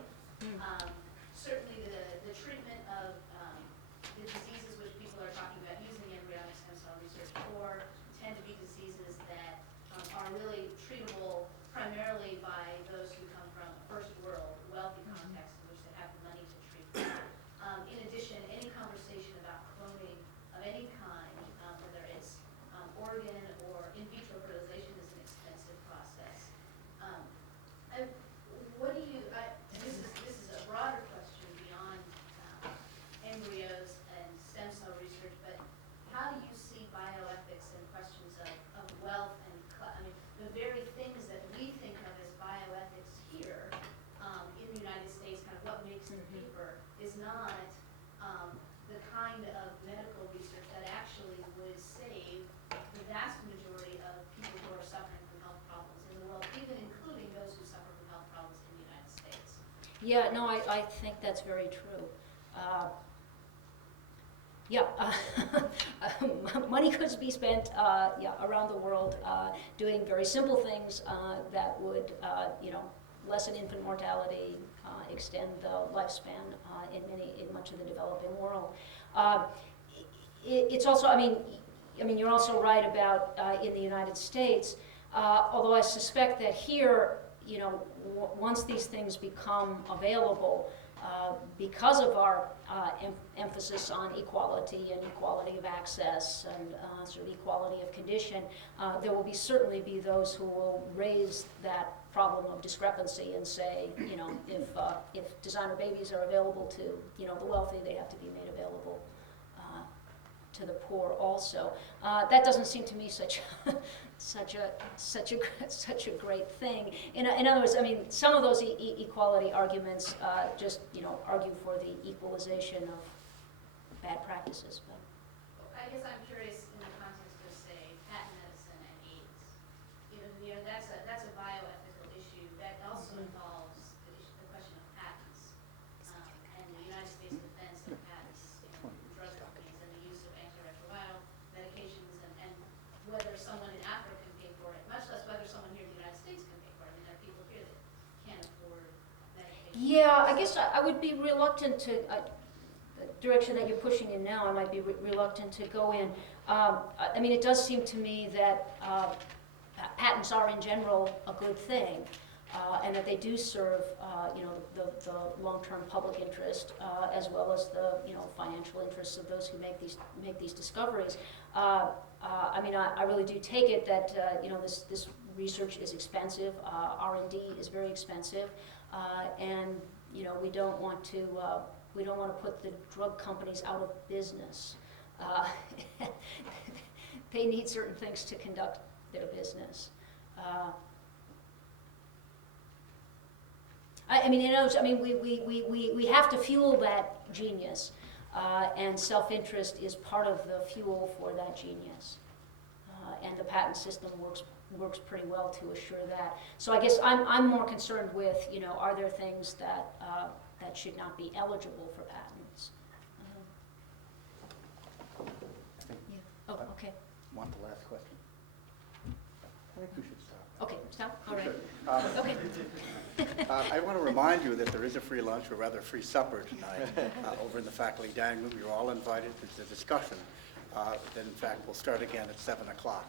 Certainly the treatment of the diseases which people are talking about using embryonic stem cell research Yeah, no, I think that's very true. Yeah, money could be spent, around the world, doing very simple things that would, lessen infant mortality, extend the lifespan in much of the developing world. It's also, I mean, you're also right about in the United States, although I suspect that here, once these things become available, because of our emphasis on equality and equality of access and sort of equality of condition, there will certainly be those who will raise that problem of discrepancy and say, if designer babies are available to, the wealthy, they have to be made available to the poor also. That doesn't seem to me such a great thing. In other words, I mean, some of those equality arguments just argue for the equalization of bad practices. But I guess I'm curious in the context of, say, patent medicine and AIDS. That's a bioethical issue that also involves the question of patents and the United States defense of patents in drug companies and the use of antiretroviral medications and whether someone in Africa can pay for it, much less whether someone here in the United States can pay for it. I mean, there are people here that can't afford medication. yeah, I guess I would be reluctant to. The direction that you're pushing in now, I might be reluctant to go in. I mean, it does seem to me that patents are in general a good thing, and that they do serve, the long-term public interest as well as the financial interests of those who make these discoveries. I mean, I really do take it that this research is expensive. R&D is very expensive, and we don't want to. We don't want to put the drug companies out of business. They need certain things to conduct their business. I mean, we have to fuel that genius, and self-interest is part of the fuel for that genius. And the patent system works pretty well to assure that. So I guess I'm more concerned with, are there things that should not be eligible for patents? Yeah. Oh, okay. Want the last question? I think we should stop. Okay, stop. All right. Should. Okay. I want to remind you that there is a free lunch, or rather free supper tonight over in the faculty dining room. You're all invited to the discussion that in fact will start again at 7 o'clock.